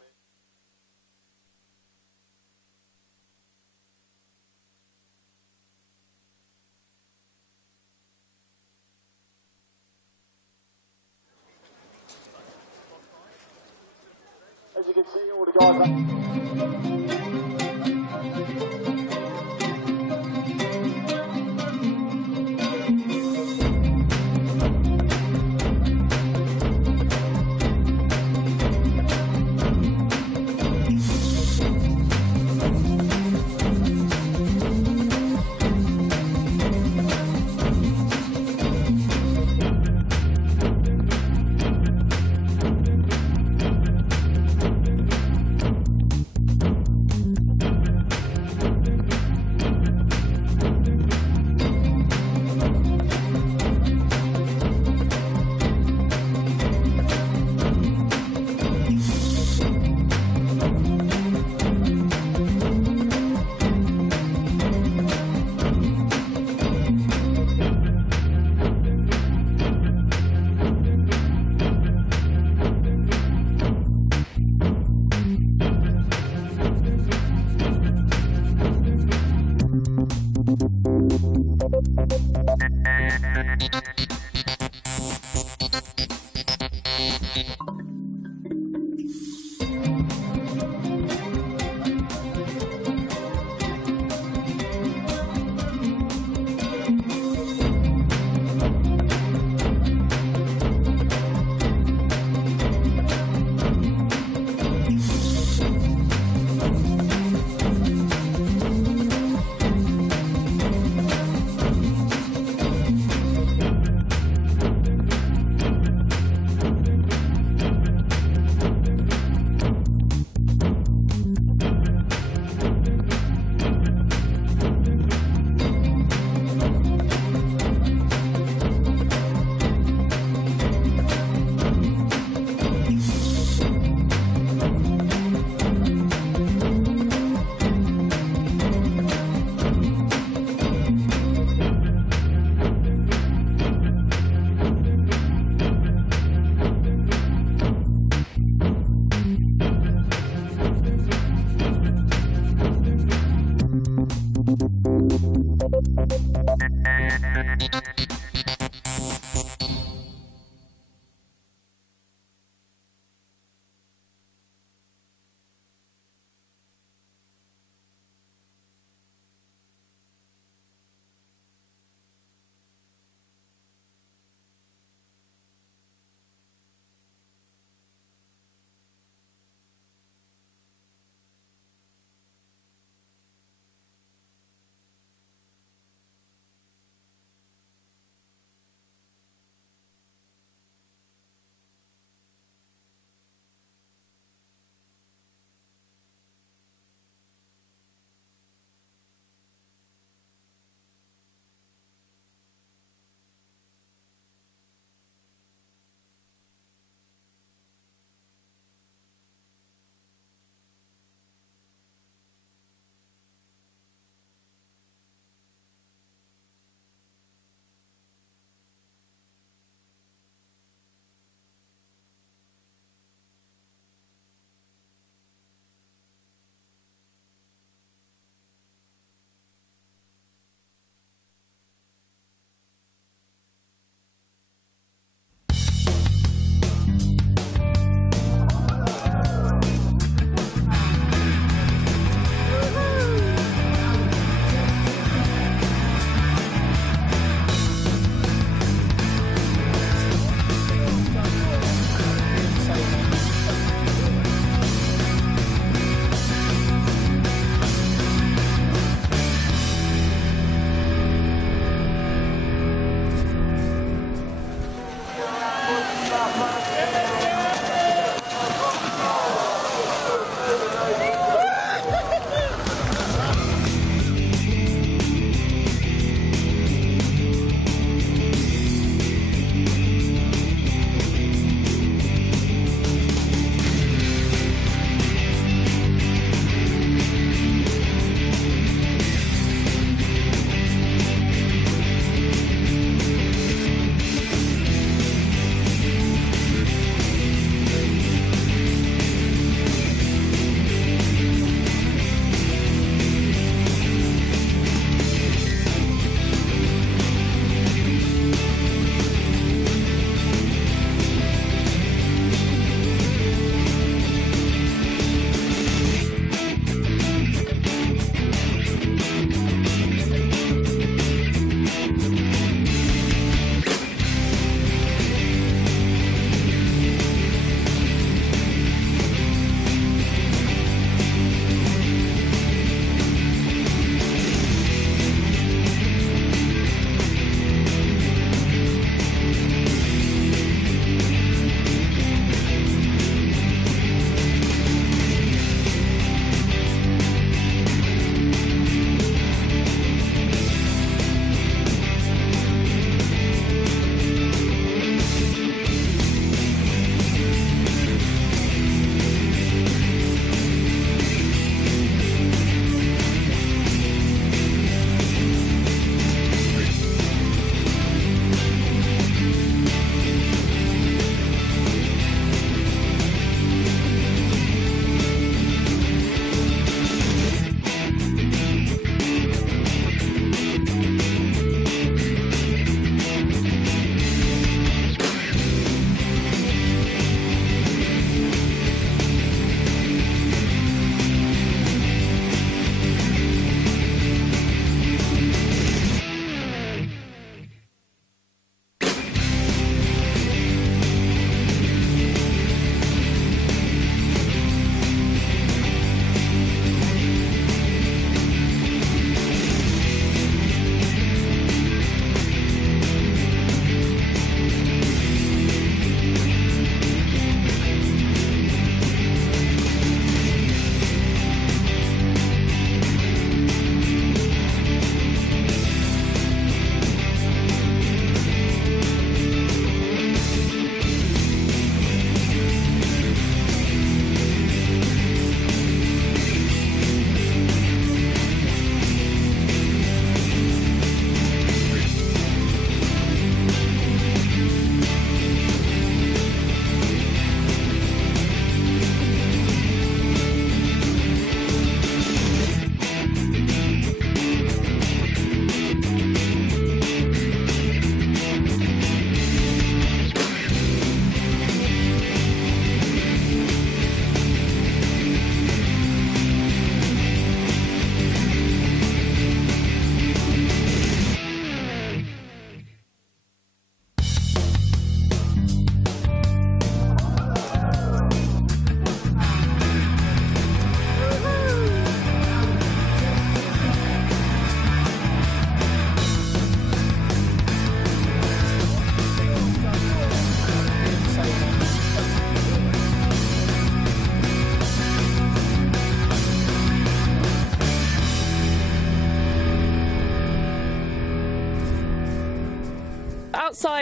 As you can see, all the guys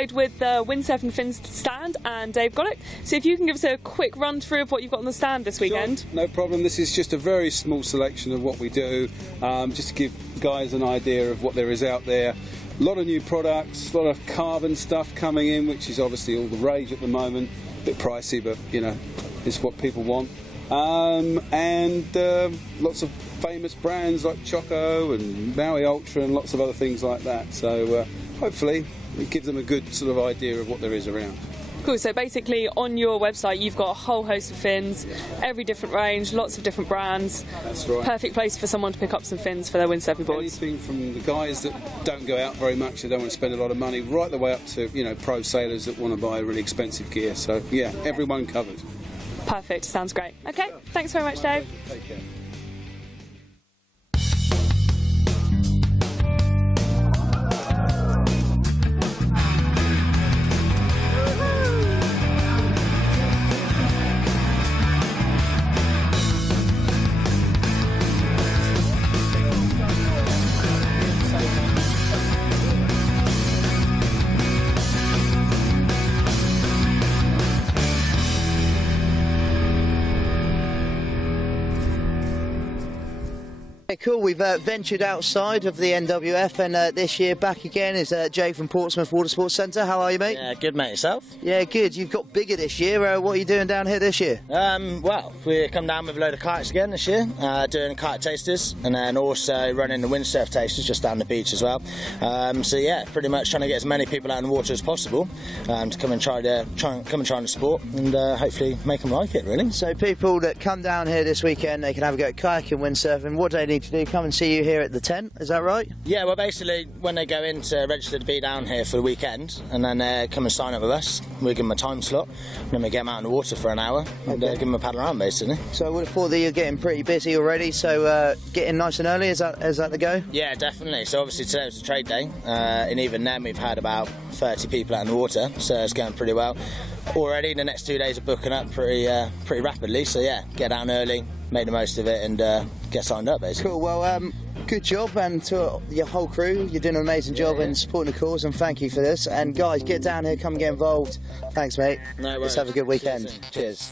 outside with the Windsurf and Fins stand, and Dave got it. So if you can give us a quick run through of what you've got on the stand this weekend. Sure, no problem. This is just a very small selection of what we do, just to give guys an idea of what there is out there. A lot of new products, a lot of carbon stuff coming in, which is obviously all the rage at the moment. A bit pricey, but you know, it's what people want. And lots of famous brands like Choco and Maui Ultra and lots of other things like that. So hopefully it gives them a good sort of idea of what there is around. Cool, so basically on your website you've got a whole host of fins, every different range, lots of different brands. That's right. Perfect place for someone to pick up some fins for their windsurfing boards. Anything from the guys that don't go out very much, they don't want to spend a lot of money, right the way up to, you know, pro sailors that want to buy really expensive gear. So yeah, everyone covered. Perfect, sounds great. Okay, thanks very much, Dave. Take care. Cool, we've ventured outside of the NWF, and this year back again is Jay from Portsmouth Water Sports Centre. How are you, mate? Yeah, good, mate. Yourself? Yeah, good. You've got bigger this year. What are you doing down here this year? Well, we come down with a load of kites again this year, doing kite tasters, and then also running the windsurf tasters just down the beach as well. So yeah, pretty much trying to get as many people out in the water as possible to come and try the sport, and hopefully make them like it, really. So people that come down here this weekend, they can have a go at kayaking, windsurfing. What do they need to do? Come and see you here at the tent, is that right? Yeah, well basically when they go in to register to be down here for the weekend, and then come and sign up with us, we give them a time slot, and then we get them out in the water for an hour and give them a paddle around basically. So I would have thought that you're getting pretty busy already, so getting nice and early, is that the go? Yeah, definitely. So obviously today was a trade day, and even then we've had about 30 people out in the water, so it's going pretty well. Already the next 2 days are booking up pretty rapidly, so yeah, get down early, make the most of it, and get signed up basically. Cool, well good job, and to your whole crew, you're doing an amazing job in supporting the cause, and thank you for this. And guys, get down here, come and get involved. Thanks, mate. No worries. Let's have a good weekend. Cheers.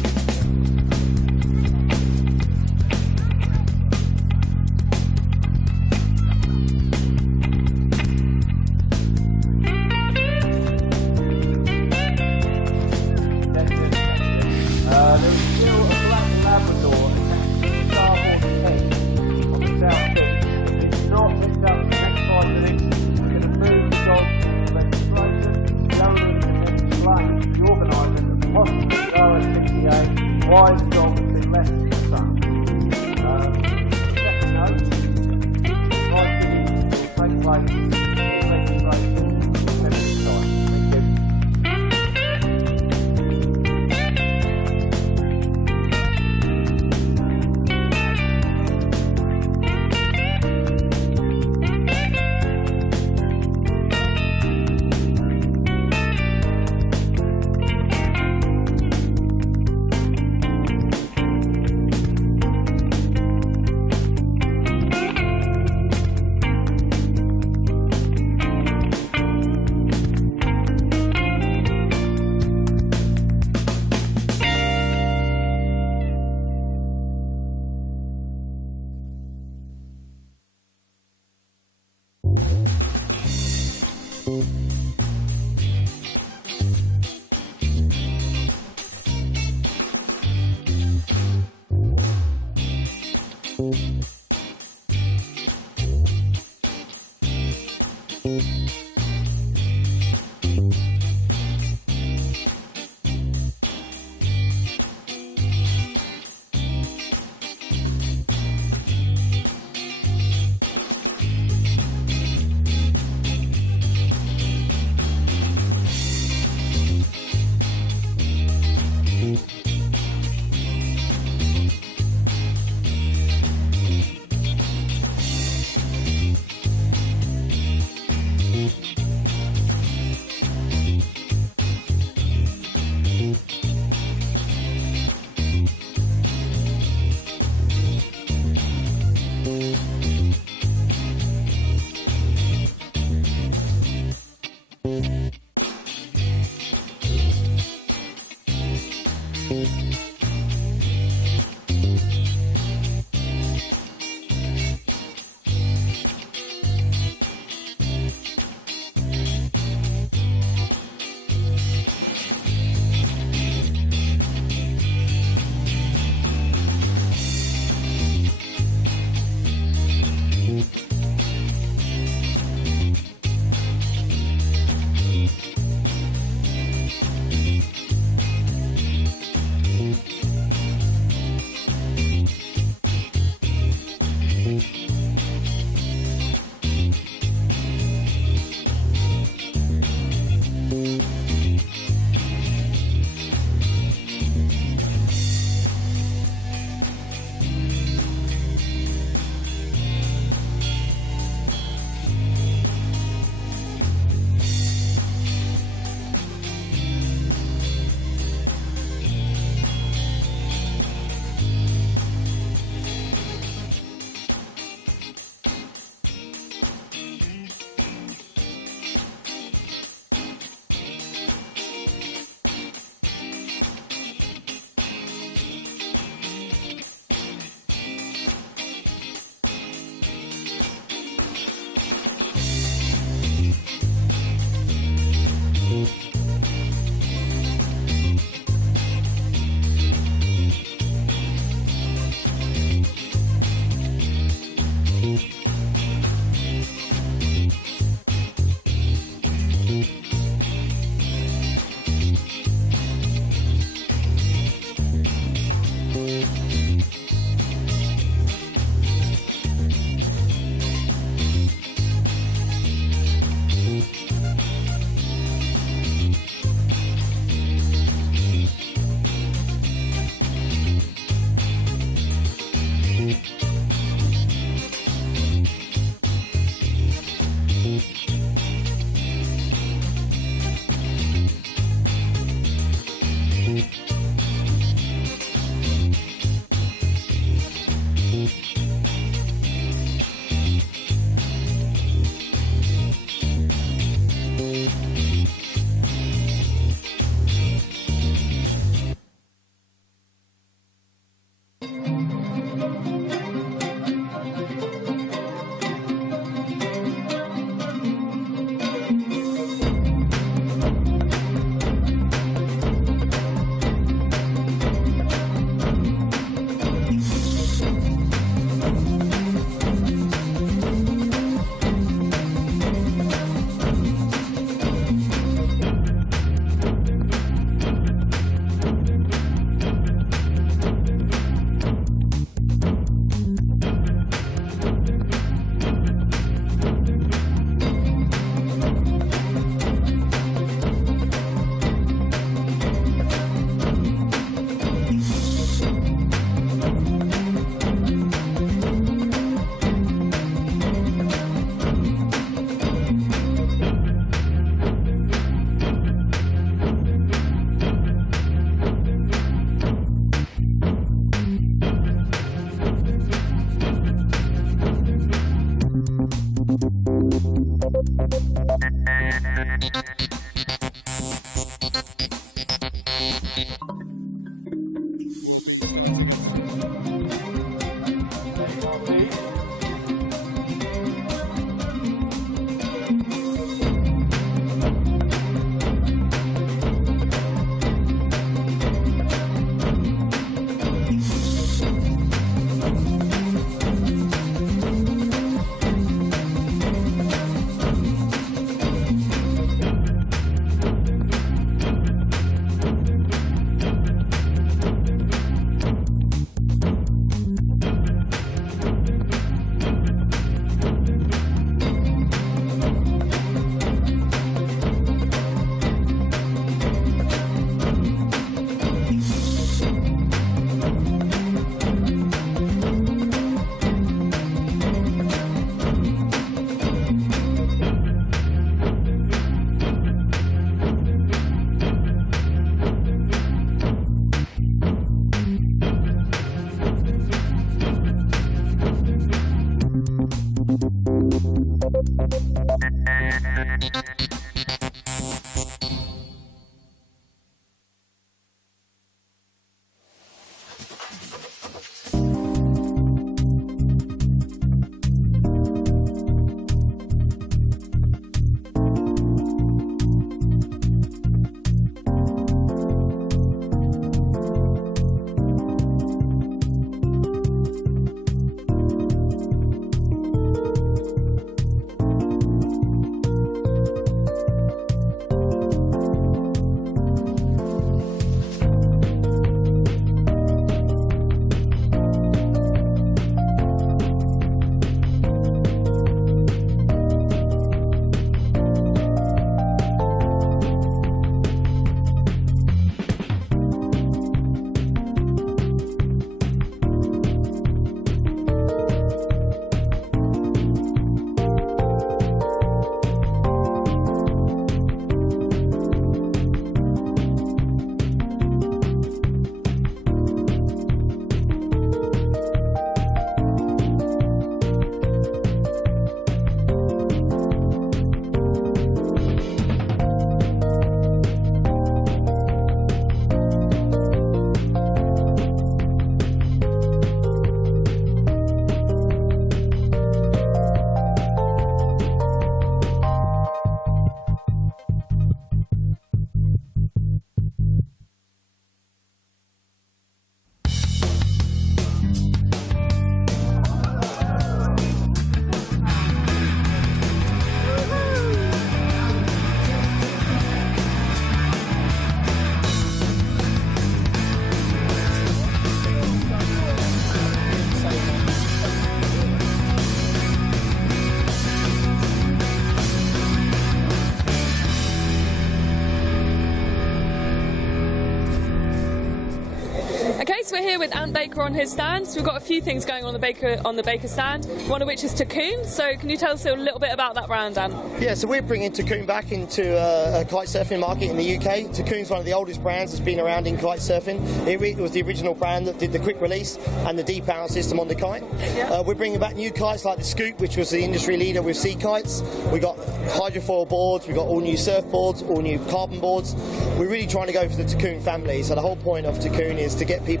Okay, so we're here with Ant Baker on his stand. So we've got a few things going on the Baker stand, one of which is Tacoon. So can you tell us a little bit about that brand, Ant? Yeah, so we're bringing Tacoon back into a kite surfing market in the UK. Tacoon's one of the oldest brands that's been around in kite surfing. It was the original brand that did the quick release and the depower system on the kite. Yeah. We're bringing back new kites like the Scoop, which was the industry leader with sea kites. We've got hydrofoil boards, we've got all new surfboards, all new carbon boards. We're really trying to go for the Tacoon family. So the whole point of Tacoon is to get people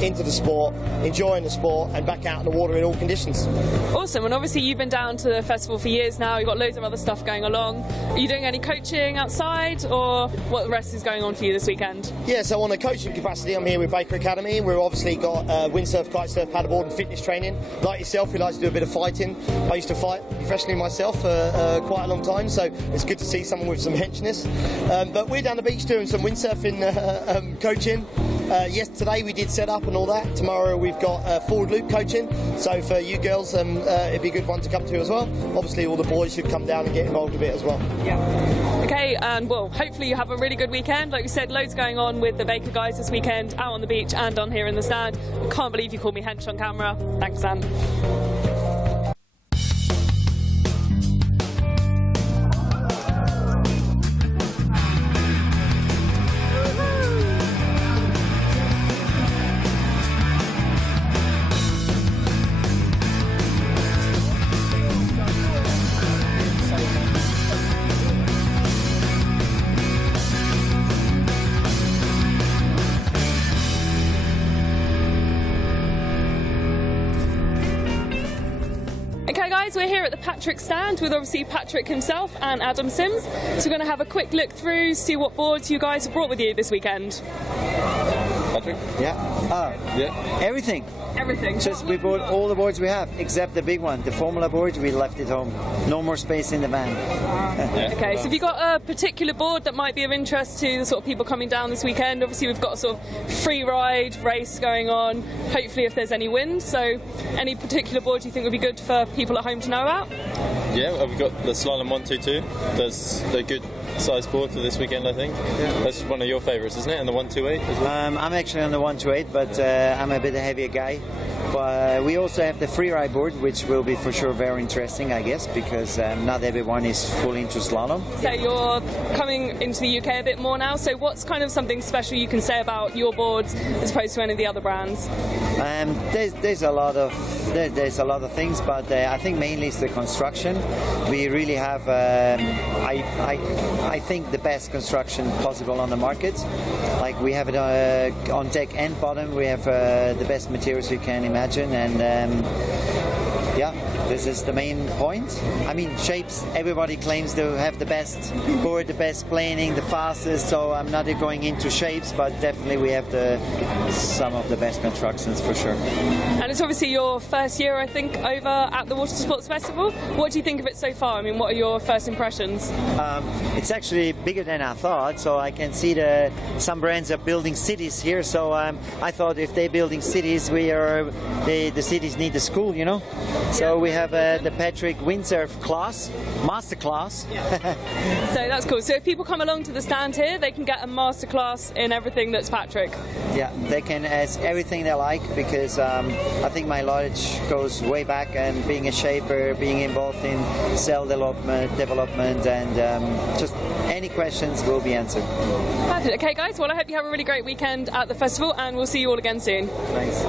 into the sport, enjoying the sport, and back out in the water in all conditions. Awesome, and obviously you've been down to the festival for years now, you've got loads of other stuff going along. Are you doing any coaching outside, or what the rest is going on for you this weekend? Yeah, so on a coaching capacity, I'm here with Baker Academy. We've obviously got windsurf, kite surf, paddleboard and fitness training. Like yourself, we like to do a bit of fighting. I used to fight professionally myself for quite a long time, so it's good to see someone with some henchness. But we're down the beach doing some windsurfing coaching. Yes, today we did set up and all that. Tomorrow we've got forward loop coaching. So for you girls, it'd be a good one to come to as well. Obviously all the boys should come down and get involved a bit as well. Yeah. Okay, and well, hopefully you have a really good weekend. Like we said, loads going on with the Baker guys this weekend, out on the beach and on here in the stand. I can't believe you called me hench on camera. Thanks, Sam. We're here at the Patrick stand with obviously Patrick himself and Adam Sims. So we're going to have a quick look through, see what boards you guys have brought with you this weekend. Patrick? Yeah. Yeah. Everything. Everything. Just we bought all the boards we have, except the big one, the Formula board. We left it home. No more space in the van. Okay, so have you got a particular board that might be of interest to the sort of people coming down this weekend? Obviously we've got a sort of free ride race going on, hopefully if there's any wind. So any particular board you think would be good for people at home to know about? Yeah, we've got the Slalom 122. That's a good size board for this weekend, I think. Yeah. That's one of your favourites, isn't it? And the 128 as well? I'm actually on the 128, but I'm a bit a heavier guy. But we also have the freeride board, which will be for sure very interesting, I guess, because not everyone is fully into slalom. So you're coming into the UK a bit more now, so what's kind of something special you can say about your boards as opposed to any of the other brands? There's a lot of things, but I think mainly it's the construction. We really have, I think, the best construction possible on the market. Like we have it on deck and bottom. We have the best materials you can imagine, and yeah, this is the main point. I mean, shapes, everybody claims to have the best board, the best planing, the fastest, so I'm not going into shapes, but definitely we have some of the best constructions for sure. And it's obviously your first year, I think, over at the Water Sports Festival. What do you think of it so far? I mean, what are your first impressions? It's actually bigger than I thought, so I can see some brands are building cities here, so I thought if they're building cities, the cities need a school, you know? So we have the Patrick Windsurf class, master class. So that's cool. So if people come along to the stand here, they can get a master class in everything that's Patrick. Yeah, they can ask everything they like, because I think my knowledge goes way back, and being a shaper, being involved in cell development, and just any questions will be answered. Perfect. Okay guys, well I hope you have a really great weekend at the festival, and we'll see you all again soon. Thanks.